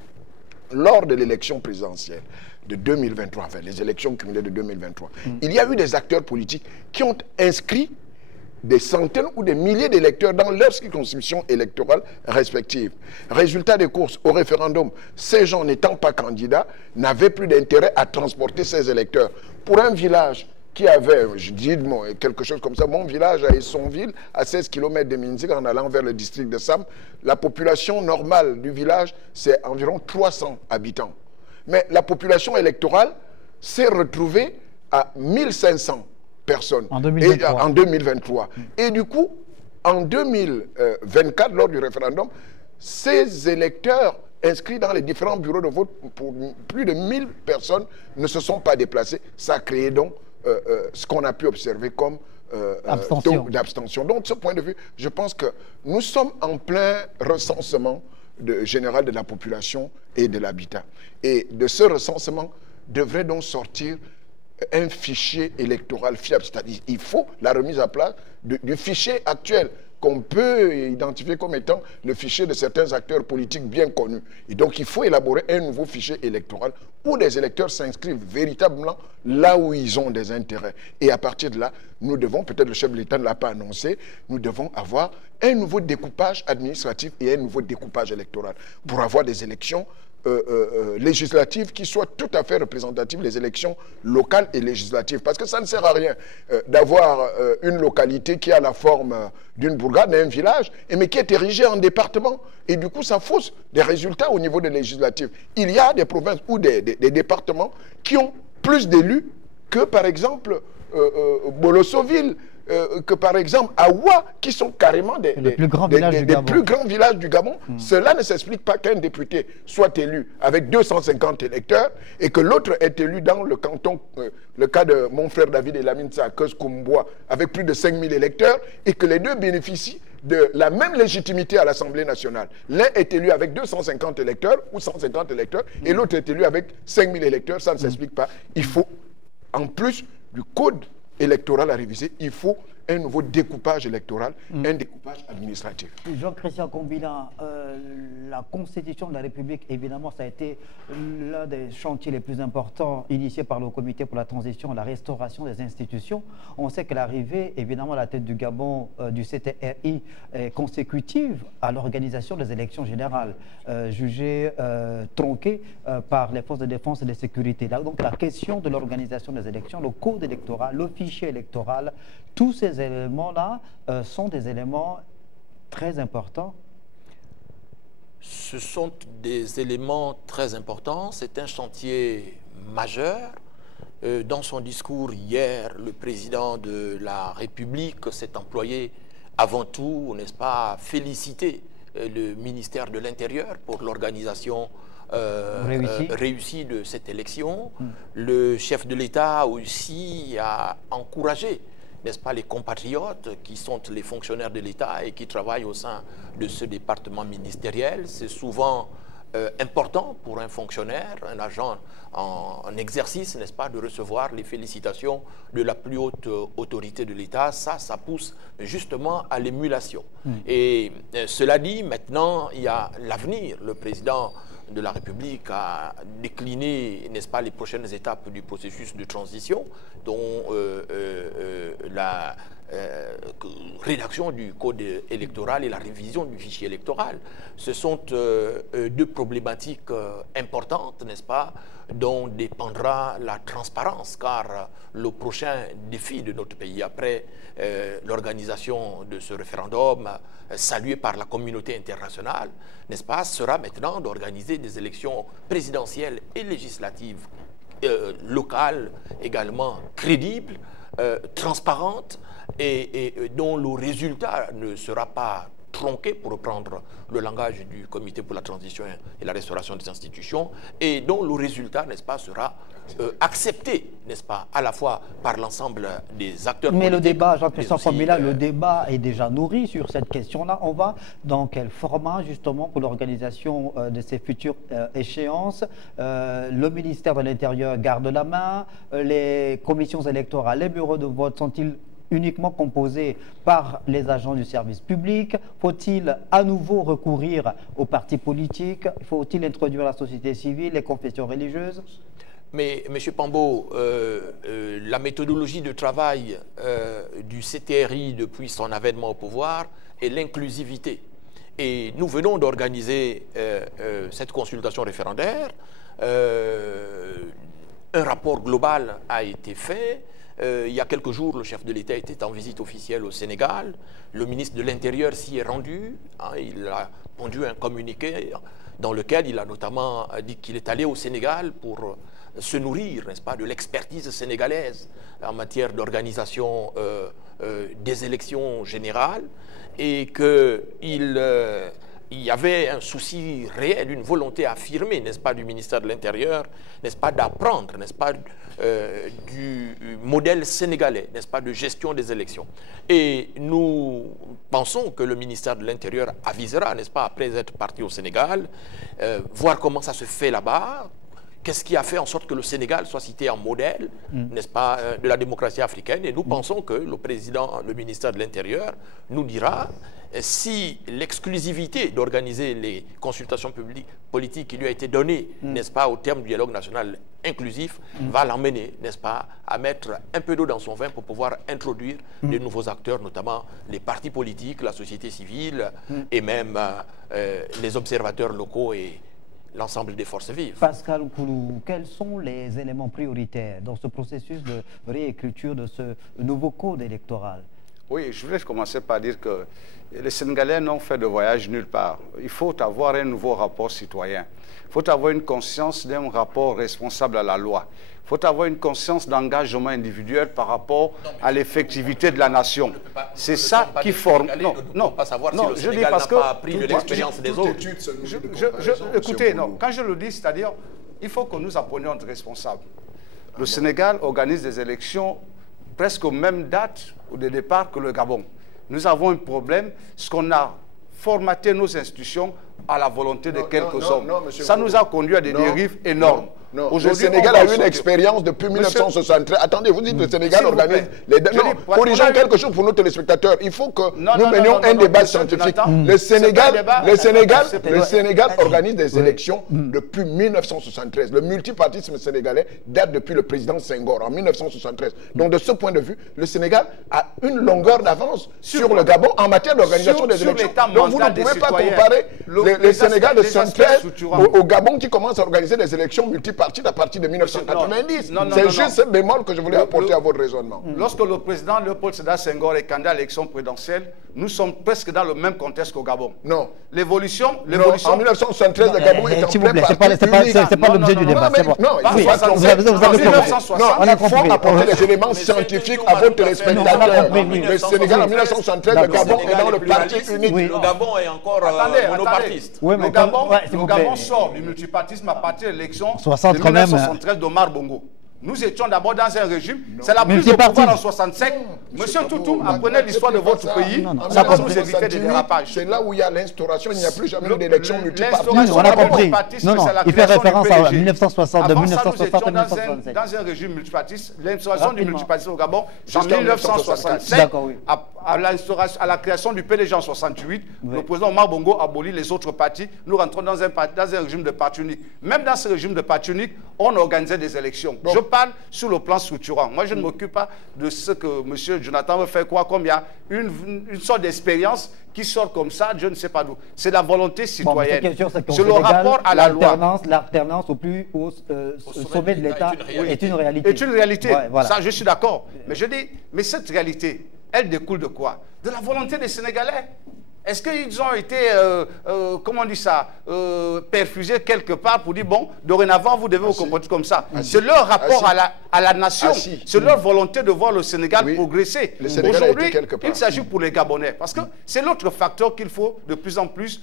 lors de l'élection présidentielle de 2023, enfin les élections cumulées de 2023, il y a eu des acteurs politiques qui ont inscrit des centaines ou des milliers d'électeurs dans leurs circonscriptions électorales respectives. Résultat des courses au référendum, ces gens n'étant pas candidats n'avaient plus d'intérêt à transporter ces électeurs. Pour un village qui avait, je dis quelque chose comme ça, mon village à Essonville, à 16 km de Minzik, en allant vers le district de Sam, la population normale du village, c'est environ 300 habitants. Mais la population électorale s'est retrouvée à 1500 personnes. En 2023. En 2023. Et du coup, en 2024, lors du référendum, ces électeurs inscrits dans les différents bureaux de vote, pour plus de 1000 personnes, ne se sont pas déplacés. Ça a créé donc ce qu'on a pu observer comme taux d'abstention. Donc, de ce point de vue, je pense que nous sommes en plein recensement général de la population et de l'habitat. Et de ce recensement devrait donc sortir un fichier électoral fiable. C'est-à-dire il faut la remise à plat du fichier actuel qu'on peut identifier comme étant le fichier de certains acteurs politiques bien connus. Et donc, il faut élaborer un nouveau fichier électoral où les électeurs s'inscrivent véritablement là où ils ont des intérêts. Et à partir de là, nous devons, peut-être le chef de l'État ne l'a pas annoncé, nous devons avoir un nouveau découpage administratif et un nouveau découpage électoral pour avoir des élections législatives qui soient tout à fait représentatives, les élections locales et législatives. Parce que ça ne sert à rien d'avoir une localité qui a la forme d'une bourgade, d'un village, mais qui est érigée en département. Et du coup, ça fausse des résultats au niveau des législatives. Il y a des provinces ou des départements qui ont plus d'élus que, par exemple, Bolossoville, que par exemple Awa, qui sont carrément des plus grands villages du Gabon. Cela ne s'explique pas qu'un député soit élu avec 250 électeurs et que l'autre est élu dans le canton, le cas de mon frère David Elamine Sakeus Koumboua, avec plus de 5000 électeurs, et que les deux bénéficient de la même légitimité à l'Assemblée nationale. L'un est élu avec 250 électeurs ou 150 électeurs et l'autre est élu avec 5000 électeurs. Ça ne s'explique pas. Il faut, en plus du code électoral à réviser, il faut un nouveau découpage électoral, un découpage administratif. Jean-Christian Combina, la Constitution de la République, évidemment, ça a été l'un des chantiers les plus importants initiés par le Comité pour la transition et la restauration des institutions. On sait que l'arrivée, évidemment, à la tête du Gabon du CTRI est consécutive à l'organisation des élections générales, jugées tronquées par les forces de défense et de sécurité. Donc la question de l'organisation des élections, le code électoral, le fichier électoral, tous ces éléments-là sont des éléments très importants. Ce sont des éléments très importants. C'est un chantier majeur. Dans son discours hier, le président de la République s'est employé avant tout, n'est-ce pas, à féliciter le ministère de l'Intérieur pour l'organisation réussie de cette élection. Le chef de l'État aussi a encouragé, n'est-ce pas, les compatriotes qui sont les fonctionnaires de l'État et qui travaillent au sein de ce département ministériel. C'est souvent important pour un fonctionnaire, un agent en exercice, n'est-ce pas, de recevoir les félicitations de la plus haute autorité de l'État. Ça pousse justement à l'émulation. Et cela dit, maintenant, il y a l'avenir. Le président de la République a décliné, n'est-ce pas, les prochaines étapes du processus de transition, dont la rédaction du code électoral et la révision du fichier électoral. Ce sont deux problématiques importantes, n'est-ce pas, dont dépendra la transparence, car le prochain défi de notre pays, après l'organisation de ce référendum salué par la communauté internationale, n'est-ce pas, sera maintenant d'organiser des élections présidentielles et législatives locales également crédibles, transparentes, et dont le résultat ne sera pas tronqué, pour reprendre le langage du Comité pour la transition et la restauration des institutions, et dont le résultat, n'est-ce pas, sera accepté, n'est-ce pas, à la fois par l'ensemble des acteurs politiques. Mais le débat, Jean-Christian Combina, le débat est déjà nourri sur cette question-là. On va dans quel format, justement, pour l'organisation de ces futures échéances? Le ministère de l'Intérieur garde la main, les commissions électorales, les bureaux de vote sont-ils uniquement composés par les agents du service public? Faut-il à nouveau recourir aux partis politiques? Faut-il introduire la société civile, les confessions religieuses? Mais, M. Pambo, la méthodologie de travail du CTRI depuis son avènement au pouvoir est l'inclusivité. Et nous venons d'organiser cette consultation référendaire. Un rapport global a été fait. Il y a quelques jours, le chef de l'État était en visite officielle au Sénégal. Le ministre de l'Intérieur s'y est rendu. Il a pondu un communiqué dans lequel il a notamment dit qu'il est allé au Sénégal pour se nourrir, n'est-ce pas, de l'expertise sénégalaise en matière d'organisation des élections générales, et qu'il y avait un souci réel, une volonté affirmée, n'est-ce pas, du ministère de l'Intérieur, n'est-ce pas, d'apprendre, n'est-ce pas, du modèle sénégalais, n'est-ce pas, de gestion des élections. Et nous pensons que le ministère de l'Intérieur avisera, n'est-ce pas, après être parti au Sénégal, voir comment ça se fait là-bas. Qu'est-ce qui a fait en sorte que le Sénégal soit cité en modèle, n'est-ce pas, de la démocratie africaine? Et nous pensons que le président, le ministère de l'Intérieur, nous dira si l'exclusivité d'organiser les consultations politiques qui lui a été donnée, n'est-ce pas, au terme du dialogue national inclusif, va l'emmener, n'est-ce pas, à mettre un peu d'eau dans son vin pour pouvoir introduire de nouveaux acteurs, notamment les partis politiques, la société civile et même les observateurs locaux et l'ensemble des forces vives. Pascal Oukoulou, quels sont les éléments prioritaires dans ce processus de réécriture de ce nouveau code électoral? Oui, je voulais commencer par dire que les Sénégalais n'ont fait de voyage nulle part. Il faut avoir un nouveau rapport citoyen. Il faut avoir une conscience d'un rapport responsable à la loi. Il faut avoir une conscience d'engagement individuel par rapport à l'effectivité de la nation. C'est ça qui forme. Non, pas savoir non, si le Sénégal n'a pas appris de l'expérience des autres. Écoutez, non, quand je le dis, c'est-à-dire, il faut que nous apprenions à être responsables. Le Sénégal organise des élections presque aux mêmes dates de départ que le Gabon. Nous avons un problème, ce qu'on a formaté nos institutions à la volonté de quelques hommes. Ça nous a conduit à des dérives énormes. Le Sénégal a eu une expérience depuis 1973. Attendez, vous dites que le Sénégal organise les... Non, corrigeons quelque chose pour nos téléspectateurs. Il faut que nous menions un débat scientifique. Le Sénégal organise des élections depuis 1973. Le multipartisme sénégalais date depuis le président Senghor en 1973. Donc de ce point de vue, le Sénégal a une longueur d'avance sur le Gabon en matière d'organisation des élections. Donc vous ne pouvez pas comparer le Sénégal de 1973 au Gabon qui commence à organiser des élections multipartistes à partir de 1990. C'est juste ce bémol que je voulais apporter à votre raisonnement. Lorsque le président Léopold Sédar Senghor est candidat à l'élection présidentielle, nous sommes presque dans le même contexte qu'au Gabon. Non. L'évolution... En 1973, le Gabon est en plein parti. C'est pas l'objet du débat. Non, il faut apporter les éléments scientifiques à vos téléspectateurs. Le Sénégal en 1973, le Gabon est dans le parti unique. Le Gabon est encore monopartiste. Le Gabon sort du multipartisme à partir de l'élection de 1973 d'Omar Bongo. Nous étions d'abord dans un régime, c'est la prise de pouvoir en 67. Monsieur Toutoum, apprenez l'histoire de votre pays, ça va nous éviter des dérapages. C'est là où il y a l'instauration, il n'y a plus jamais eu d'élection multipartite. On a compris. Non, il fait référence à 1960, Avant ça, nous étions dans un régime multipartiste. L'instauration du multipartisme au Gabon, en 1967, à la création du PDG en 68, le président Omar Bongo abolit les autres partis. Nous rentrons dans un régime de parti unique. Même dans ce régime de parti unique, on organisait des élections. Je parle sur le plan structurant. Moi, je ne m'occupe pas de ce que M. Jonathan veut faire croire, comme il y a une sorte d'expérience qui sort comme ça, je ne sais pas d'où. C'est la volonté citoyenne. C'est le rapport à la loi. L'alternance au plus haut sommet de l'État est une réalité. Est une réalité. Ça, je suis d'accord. Mais je dis, mais cette réalité, elle découle de quoi? De la volonté des Sénégalais. Est-ce qu'ils ont été, comment on dit ça, perfusés quelque part pour dire, bon, dorénavant, vous devez vous comporter comme ça? C'est leur rapport à la nation. C'est leur volonté de voir le Sénégal progresser. Aujourd'hui, il s'agit pour les Gabonais. Parce que c'est l'autre facteur qu'il faut de plus en plus,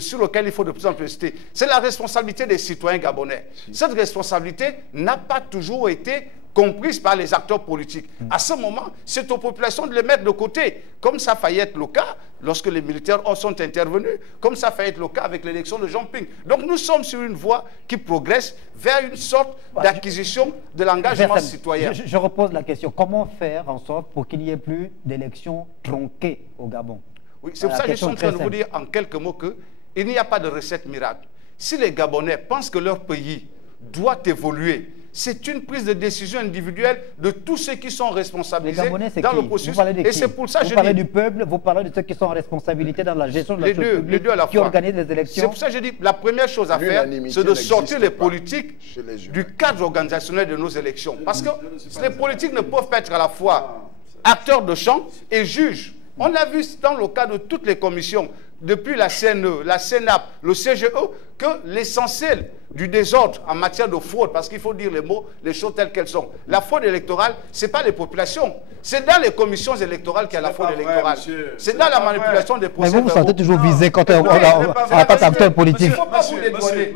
sur lequel il faut de plus en plus insister. C'est la responsabilité des citoyens gabonais. Cette responsabilité n'a pas toujours été comprise par les acteurs politiques. À ce moment, c'est aux populations de les mettre de côté, comme ça a failli être le cas lorsque les militaires sont intervenus, comme ça a failli être le cas avec l'élection de Jean Ping. Donc nous sommes sur une voie qui progresse vers une sorte d'acquisition de l'engagement citoyen. Je repose la question, comment faire en sorte pour qu'il n'y ait plus d'élections tronquées au Gabon? Oui, c'est pour ça que je suis en train de vous dire en quelques mots qu'il n'y a pas de recette miracle. Si les Gabonais pensent que leur pays doit évoluer, c'est une prise de décision individuelle de tous ceux qui sont responsabilisés dans le processus. Et c'est pour ça que je dis... Vous parlez du peuple, vous parlez de ceux qui sont en responsabilité dans la gestion de la chose publique, qui organisent les élections. C'est pour ça que je dis la première chose à faire, c'est de sortir les politiques du cadre organisationnel de nos élections. Parce que les politiques ne peuvent pas être à la fois acteurs de champ et juges. On a vu dans le cas de toutes les commissions depuis la CNE, la CNAP, le CGE, que l'essentiel du désordre en matière de fraude, parce qu'il faut dire les mots, les choses telles qu'elles sont. La fraude électorale, ce n'est pas les populations. C'est dans les commissions électorales qu'il y a la fraude électorale. C'est dans la manipulation des procès. Mais vous vous sentez toujours visé quand on attaque acteur politique. Il ne faut pas vous dédouaner.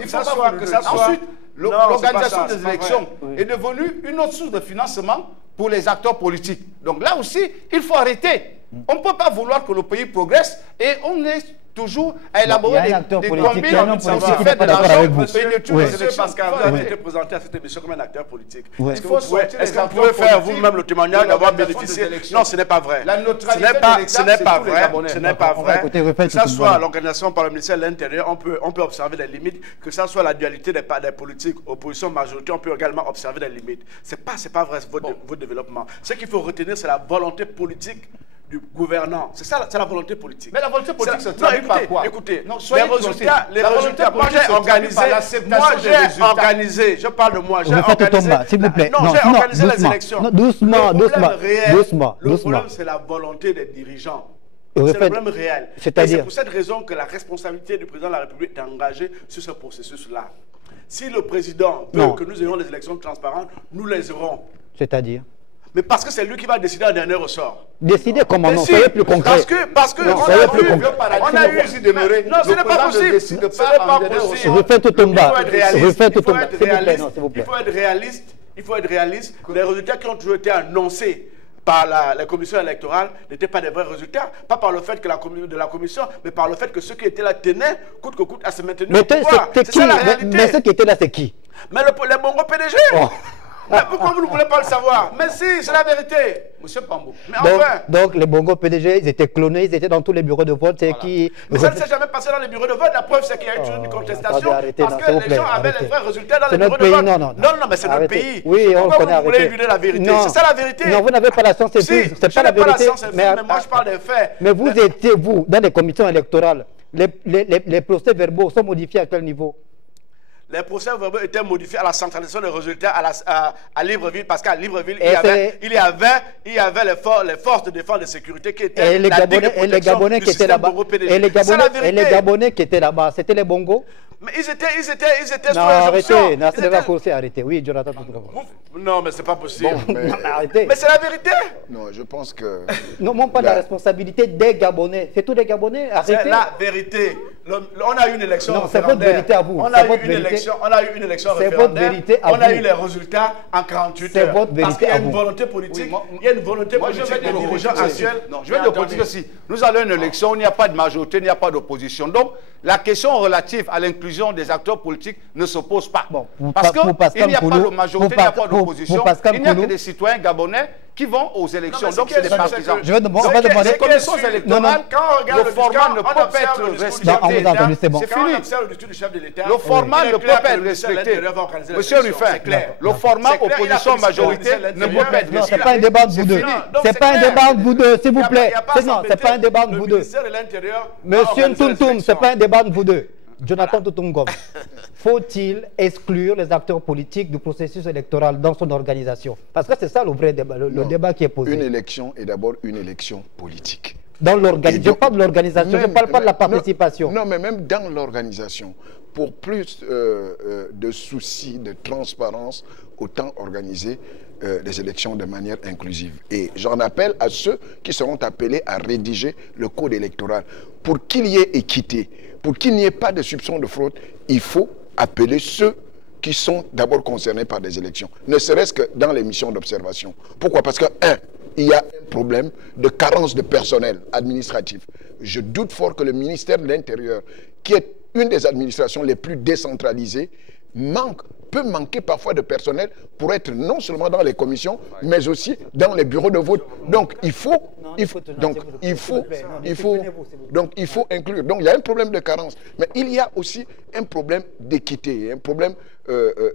Il faut pas que ça soit... Ensuite, l'organisation des élections est devenue une autre source de financement pour les acteurs politiques. Donc là aussi, il faut arrêter. On ne peut pas vouloir que le pays progresse et on est toujours à élaborer des combines pour se faire de l'argent. Monsieur Pascal, vous avez été présenté à cette émission comme un acteur politique. Est-ce que vous pouvez faire vous-même le témoignage d'avoir bénéficié? Non, ce n'est pas vrai. Ce n'est pas vrai. Ce n'est pas vrai. Que ce soit l'organisation par le ministère de l'Intérieur, on peut observer des limites. Que ce soit la dualité des politiques, opposition, majorité, on peut également observer des limites. Ce n'est pas vrai votre développement. Ce qu'il faut retenir, c'est la volonté politique du gouvernant. C'est ça, c'est la volonté politique. Mais la volonté politique se traduit par quoi? Écoutez, les résultats, moi j'ai organisé, je parle de moi, j'ai organisé, s'il vous plaît. Non, j'ai organisé les élections. Doucement. Le problème, c'est la volonté des dirigeants. C'est le problème réel. C'est pour cette raison que la responsabilité du président de la République est engagée sur ce processus-là. Si le président veut que nous ayons des élections transparentes, nous les aurons. C'est-à-dire? Mais parce que c'est lui qui va décider en dernier ressort. Décider comment? Non, soyez plus concret. Parce que on a eu aussi demeurer. Non, ce n'est pas possible. Ce n'est pas possible. Refais tout en bas. Il faut être réaliste. Il faut être réaliste. Les résultats qui ont toujours été annoncés par la commission électorale n'étaient pas des vrais résultats. Pas par le fait que de la commission, mais par le fait que ceux qui étaient là tenaient coûte que coûte à se maintenir au pouvoir. C'est ça la réalité. Mais ceux qui étaient là, c'est qui? Mais les Bongo PDG. Mais pourquoi vous ne voulez pas le savoir? Mais si, c'est la vérité. Monsieur Pambou. Mais enfin. Donc, les Bongo PDG, ils étaient clonés, ils étaient dans tous les bureaux de vote. C'est qui... Mais ça ne s'est jamais passé dans les bureaux de vote. La preuve, c'est qu'il y a eu toujours une contestation. Parce que les gens avaient les vrais résultats dans les bureaux de vote. Non, mais c'est notre pays. Oui, on connaît. Pourquoi vous voulez lui dire la vérité? C'est ça la vérité. Non, vous n'avez pas la science infuse. C'est pas la vérité. Mais moi, je parle des faits. Mais vous étiez, vous, dans les commissions électorales, les procès verbaux sont modifiés à quel niveau? Les procès verbaux étaient modifiés à la centralisation des résultats à Libreville, parce qu'à Libreville, il y avait les forces de défense et de sécurité qui étaient et les Gabonais qui étaient là-bas. Et les Gabonais qui étaient là-bas, c'était les Bongos? Mais ils étaient non, arrêtez, arrêtez. Oui, Jonathan. Non, mais c'est pas possible. Bon, mais c'est la vérité. Non, je pense que... Non, non pas la responsabilité des Gabonais. C'est tous les Gabonais. Arrêtez. C'est la vérité. On a eu une élection référendaire. C'est votre vérité à vous. On a eu une élection référendaire. On a eu les résultats en 48 heures. C'est votre vérité. Parce qu'il y a une volonté politique. Il y a une volonté politique des dirigeants actuels. Non, je vais dire politique aussi. Nous allons à une élection, il n'y a pas de majorité, il n'y a pas d'opposition. Donc, la question relative à l'inclusion des acteurs politiques ne se pose pas. Bon, parce qu'il n'y a pas de majorité, il n'y a pas d'opposition. Il n'y a que des citoyens gabonais qui vont aux élections. Donc, c'est des partisans. Je vais demander... Les commissions électorales, le format ne peut pas être respecté. C'est fini. Le format ne peut pas être respecté. Monsieur Ruffin, le format opposition-majorité ne peut pas être respecté. Non, c'est pas un débat de vous deux. C'est pas un débat de vous deux, s'il vous plaît. Non, c'est pas un débat de vous deux. Monsieur Ntuntum, c'est pas un débat de vous deux. Jonathan Tutungom, faut-il exclure les acteurs politiques du processus électoral dans son organisation? Parce que c'est ça le vrai débat, le débat qui est posé. Une élection est d'abord une élection politique. Dans l'organisation, je parle de l'organisation, je ne parle pas de la participation. Non, mais même dans l'organisation, pour plus de soucis de transparence, autant organiser les élections de manière inclusive. Et j'en appelle à ceux qui seront appelés à rédiger le code électoral. Pour qu'il y ait équité, pour qu'il n'y ait pas de soupçon de fraude, il faut appeler ceux qui sont d'abord concernés par des élections, ne serait-ce que dans les missions d'observation. Pourquoi? Parce que, il y a un problème de carence de personnel administratif. Je doute fort que le ministère de l'Intérieur, qui est une des administrations les plus décentralisées, peut manquer parfois de personnel pour être non seulement dans les commissions, mais aussi dans les bureaux de vote. Donc il faut inclure. Donc il y a un problème de carence, mais il y a aussi un problème d'équité, un problème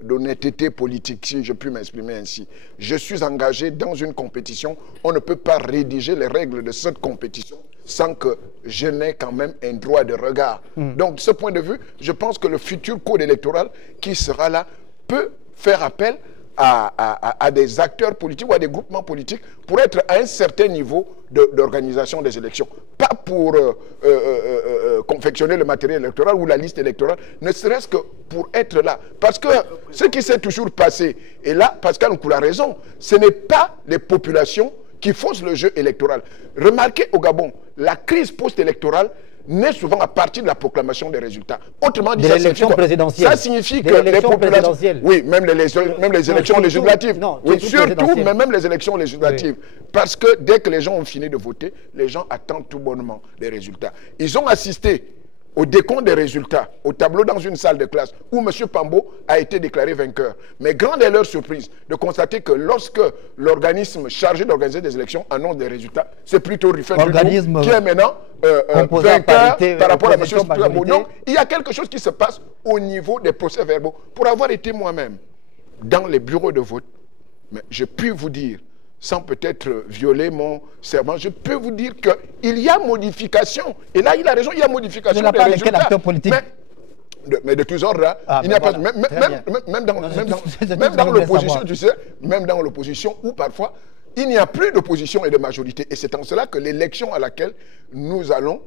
d'honnêteté politique, si je puis m'exprimer ainsi. Je suis engagé dans une compétition, on ne peut pas rédiger les règles de cette compétition sans que je n'ai quand même un droit de regard. Donc, de ce point de vue, je pense que le futur code électoral qui sera là peut faire appel à des acteurs politiques ou à des groupements politiques pour être à un certain niveau d'organisation des élections. Pas pour confectionner le matériel électoral ou la liste électorale, ne serait-ce que pour être là. Parce que ce qui s'est toujours passé, et là, Pascal Nkoula a raison, ce n'est pas les populations qui faussent le jeu électoral. Remarquez au Gabon, la crise post-électorale naît souvent à partir de la proclamation des résultats. Autrement dit, ça signifie que les populations... Oui, même les élections législatives. Oui, surtout, mais même les élections législatives. Oui. Parce que dès que les gens ont fini de voter, les gens attendent tout bonnement les résultats. Ils ont assisté au décompte des résultats, au tableau dans une salle de classe, où M. Pambo a été déclaré vainqueur. Mais grande est leur surprise de constater que lorsque l'organisme chargé d'organiser des élections annonce des résultats, c'est plutôt Rufin qui est maintenant vainqueur par rapport à M. Pambo. Donc, il y a quelque chose qui se passe au niveau des procès-verbaux. Pour avoir été moi-même dans les bureaux de vote, mais je puis vous dire, sans peut-être violer mon serment, je peux vous dire qu'il y a modification. Et là, il a raison, il y a modification des résultats. Mais de tous ordres, il n'y a pas... Même dans l'opposition, tu sais, même dans l'opposition, où parfois, il n'y a plus d'opposition et de majorité. Et c'est en cela que l'élection à laquelle nous allons,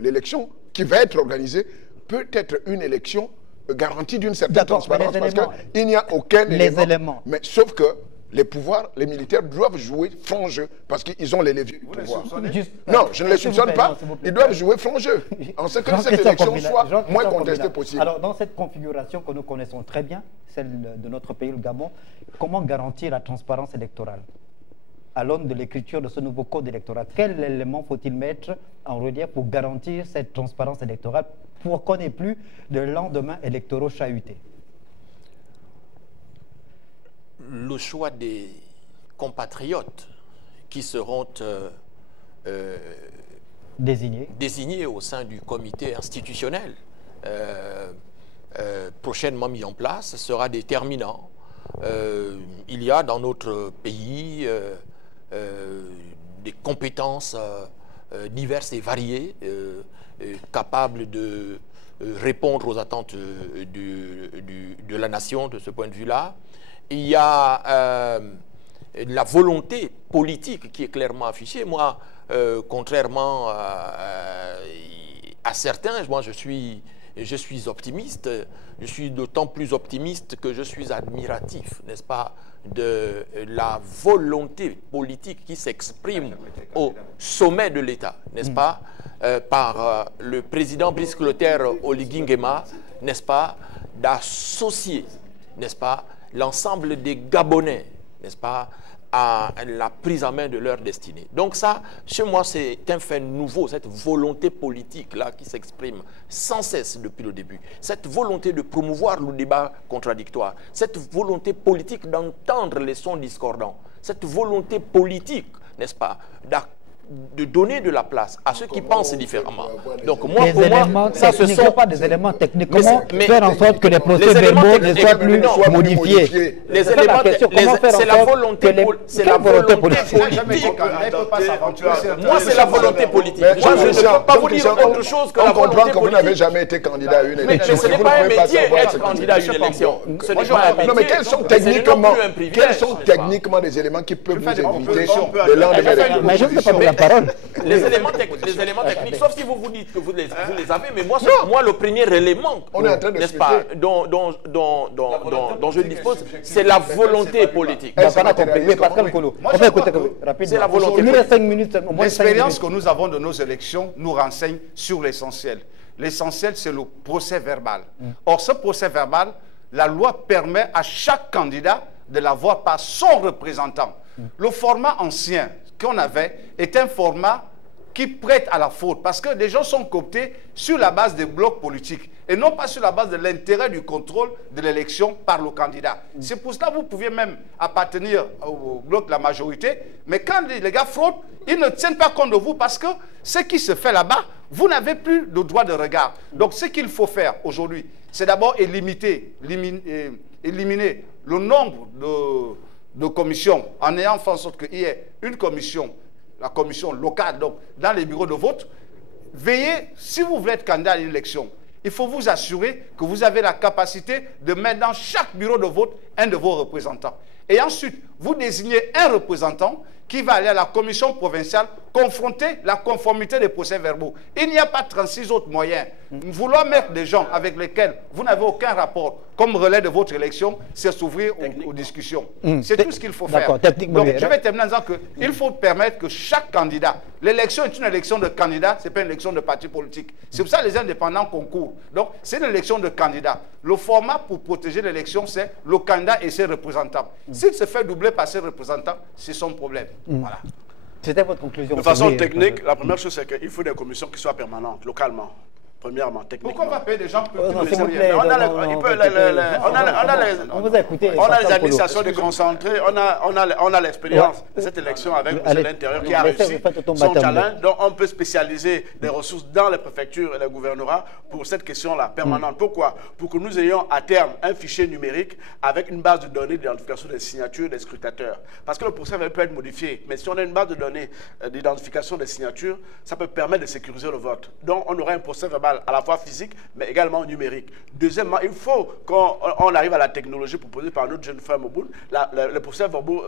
l'élection qui va être organisée, peut être une élection garantie d'une certaine transparence. Parce qu'il n'y a aucun élément. Mais sauf que les pouvoirs, les militaires doivent jouer franc jeu parce qu'ils ont les leviers du pouvoir. Non, je ne les soupçonne pas. Ils doivent jouer franc jeu en ce que cette élection soit moins contestée possible. Alors, dans cette configuration que nous connaissons très bien, celle de notre pays, le Gabon, comment garantir la transparence électorale à l'aune de l'écriture de ce nouveau code électoral? Quel élément faut-il mettre en relief pour garantir cette transparence électorale pour qu'on n'ait plus de lendemains électoraux chahutés? Le choix des compatriotes qui seront désignés au sein du comité institutionnel prochainement mis en place sera déterminant. Il y a dans notre pays des compétences diverses et variées capables de répondre aux attentes de la nation de ce point de vue-là. Il y a la volonté politique qui est clairement affichée. Moi, contrairement à certains, moi je suis optimiste. Je suis d'autant plus optimiste que je suis admiratif, n'est-ce pas, de la volonté politique qui s'exprime au sommet de l'État, n'est-ce pas, par le président Brice Clotaire Oligui Nguema, n'est-ce pas, d'associer, n'est-ce pas, l'ensemble des Gabonais, n'est-ce pas, à la prise en main de leur destinée. Donc ça, chez moi, c'est un fait nouveau, cette volonté politique-là qui s'exprime sans cesse depuis le début. Cette volonté de promouvoir le débat contradictoire, cette volonté politique d'entendre les sons discordants, cette volonté politique, n'est-ce pas, de donner de la place à ceux qui pensent différemment. Donc moi, pour moi, ça ce sont pas des éléments techniques. Comment faire en sorte que les procès-verbaux ne soient plus modifiés? Les éléments, c'est la volonté politique. Moi, c'est la volonté politique. Moi, je ne peux pas vous dire autre chose que la volonté politique. On comprend que vous n'avez jamais été candidat à une élection. Mais ce n'est pas un métier être candidat à une élection. Ce n'est pas un métier. Non, mais quels sont techniquement des éléments qui peuvent vous éviter de l'enlever? Mais je ne peux pas vous la parole. Les éléments techniques, sauf si vous dites que vous les avez, mais moi, le premier élément, n'est-ce pas, dont je dispose, c'est la volonté politique. C'est la volonté politique. L'expérience que nous avons de nos élections nous renseigne sur l'essentiel. L'essentiel, c'est le procès verbal. Or, ce procès verbal, la loi permet à chaque candidat de l'avoir par son représentant. Le format ancien qu'on avait est un format qui prête à la faute parce que les gens sont cooptés sur la base des blocs politiques et non pas sur la base de l'intérêt du contrôle de l'élection par le candidat. C'est pour cela que vous pouviez même appartenir au bloc de la majorité, mais quand les gars fraudent, ils ne tiennent pas compte de vous parce que ce qui se fait là-bas, vous n'avez plus de droit de regard. Donc ce qu'il faut faire aujourd'hui, c'est d'abord éliminer le nombre de commissions en ayant fait en sorte qu'il y ait une commission, la commission locale, donc dans les bureaux de vote. Veillez, si vous voulez être candidat à une élection, il faut vous assurer que vous avez la capacité de mettre dans chaque bureau de vote un de vos représentants. Et ensuite, vous désignez un représentant qui va aller à la commission provinciale confronter la conformité des procès-verbaux. Il n'y a pas 36 autres moyens. Vouloir mettre des gens avec lesquels vous n'avez aucun rapport comme relais de votre élection, c'est s'ouvrir aux discussions. C'est tout ce qu'il faut faire. Donc, je vais terminer en disant qu'il faut permettre que chaque candidat, l'élection est une élection de candidat, ce n'est pas une élection de parti politique. C'est pour ça que les indépendants concourent. Donc, c'est une élection de candidat. Le format pour protéger l'élection, c'est le candidat et ses représentants. S'il se fait doubler par ses représentants, c'est son problème. Voilà. C'était votre conclusion. De façon technique, la première chose, c'est qu'il faut des commissions qui soient permanentes, localement. Premièrement, techniquement. Pourquoi on va payer des gens plus On a les administrations déconcentrées, on a l'expérience de cette élection avec le ministre de l'Intérieur qui a réussi son challenge. Donc on peut spécialiser des ressources dans les préfectures et les gouvernorats pour cette question-là, permanente. Pourquoi? Pour que nous ayons à terme un fichier numérique avec une base de données d'identification des signatures des scrutateurs. Parce que le procès peut être modifié, mais si on a une base de données d'identification des signatures, ça peut permettre de sécuriser le vote. Donc on aura un procès verbal à la fois physique, mais également numérique. Deuxièmement, il faut qu'on arrive à la technologie proposée par notre jeune femme au bout, le procès-verbaux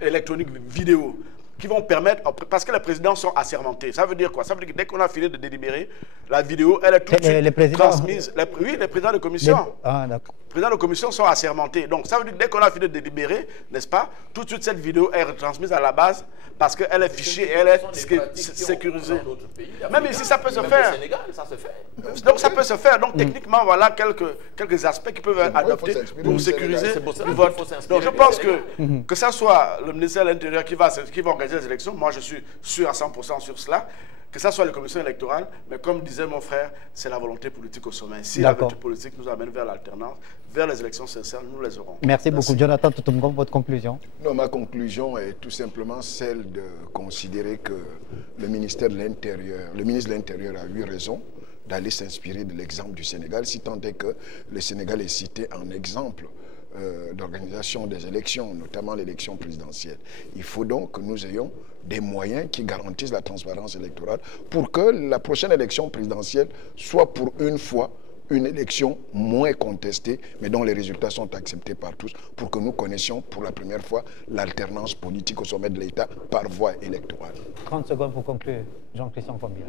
électronique vidéo, qui vont permettre, parce que les présidents sont assermentés. Ça veut dire quoi? Ça veut dire que dès qu'on a fini de délibérer, la vidéo, elle est tout de suite transmise. Oui, les présidents de commission. Les présidents de commission sont assermentés. Donc, ça veut dire que dès qu'on a fini de délibérer, n'est-ce pas, tout de suite, cette vidéo est retransmise à la base parce qu'elle est fichée et elle est sécurisée. Même ici, ça peut se faire. Au Sénégal, ça se fait. Donc, ça peut se faire. Donc, techniquement, voilà quelques aspects qui peuvent être adoptés pour sécuriser le vote. Donc, je pense que ça soit le ministère de l'Intérieur qui va organiser les élections, moi, je suis sûr à 100% sur cela, que ça soit les commissions électorales, mais comme disait mon frère, c'est la volonté politique au sommet. Si la volonté politique nous amène vers l'alternance, vers les élections sincères, nous les aurons. Merci beaucoup. Jonathan Toutoumgom, votre conclusion? Non, ma conclusion est tout simplement celle de considérer que le ministère de l'Intérieur, le ministre de l'Intérieur a eu raison d'aller s'inspirer de l'exemple du Sénégal, si tant est que le Sénégal est cité en exemple d'organisation des élections, notamment l'élection présidentielle. Il faut donc que nous ayons des moyens qui garantissent la transparence électorale pour que la prochaine élection présidentielle soit pour une fois une élection moins contestée, mais dont les résultats sont acceptés par tous, pour que nous connaissions pour la première fois l'alternance politique au sommet de l'État par voie électorale. 30 secondes pour conclure. Jean-Christian Combien.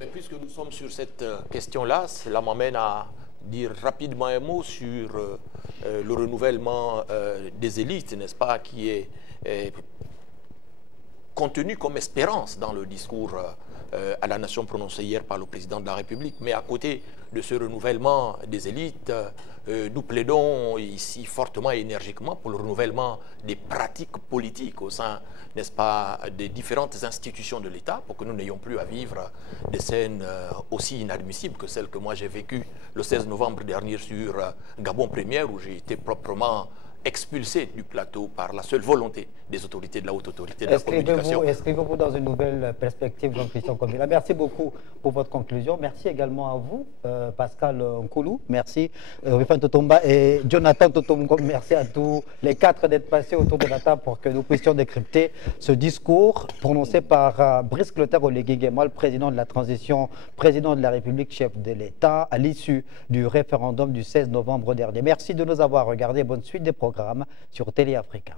Mais puisque nous sommes sur cette question-là, cela m'amène à dire rapidement un mot sur le renouvellement des élites, n'est-ce pas, qui est contenu comme espérance dans le discours à la nation prononcé hier par le président de la République. Mais à côté de ce renouvellement des élites, nous plaidons ici fortement et énergiquement pour le renouvellement des pratiques politiques au sein, n'est-ce pas, des différentes institutions de l'État, pour que nous n'ayons plus à vivre des scènes aussi inadmissibles que celles que moi j'ai vécues le 16 novembre dernier sur Gabon Première, où j'ai été proprement expulsé du plateau par la seule volonté des autorités de la haute autorité de la communication. Inscrivez-vous dans une nouvelle perspective, Jean-Christian Combila. Merci beaucoup pour votre conclusion. Merci également à vous, Pascal Nkoulou. Merci, Rufin Totomba et Jonathan Toutoumgom. Merci à tous les quatre d'être passés autour de la table pour que nous puissions décrypter ce discours prononcé par Brice Clotaire Oligui Nguema, le président de la transition, président de la République, chef de l'État, à l'issue du référendum du 16 novembre dernier. Merci de nous avoir regardés. Bonne suite des programmes sur Télé Africa.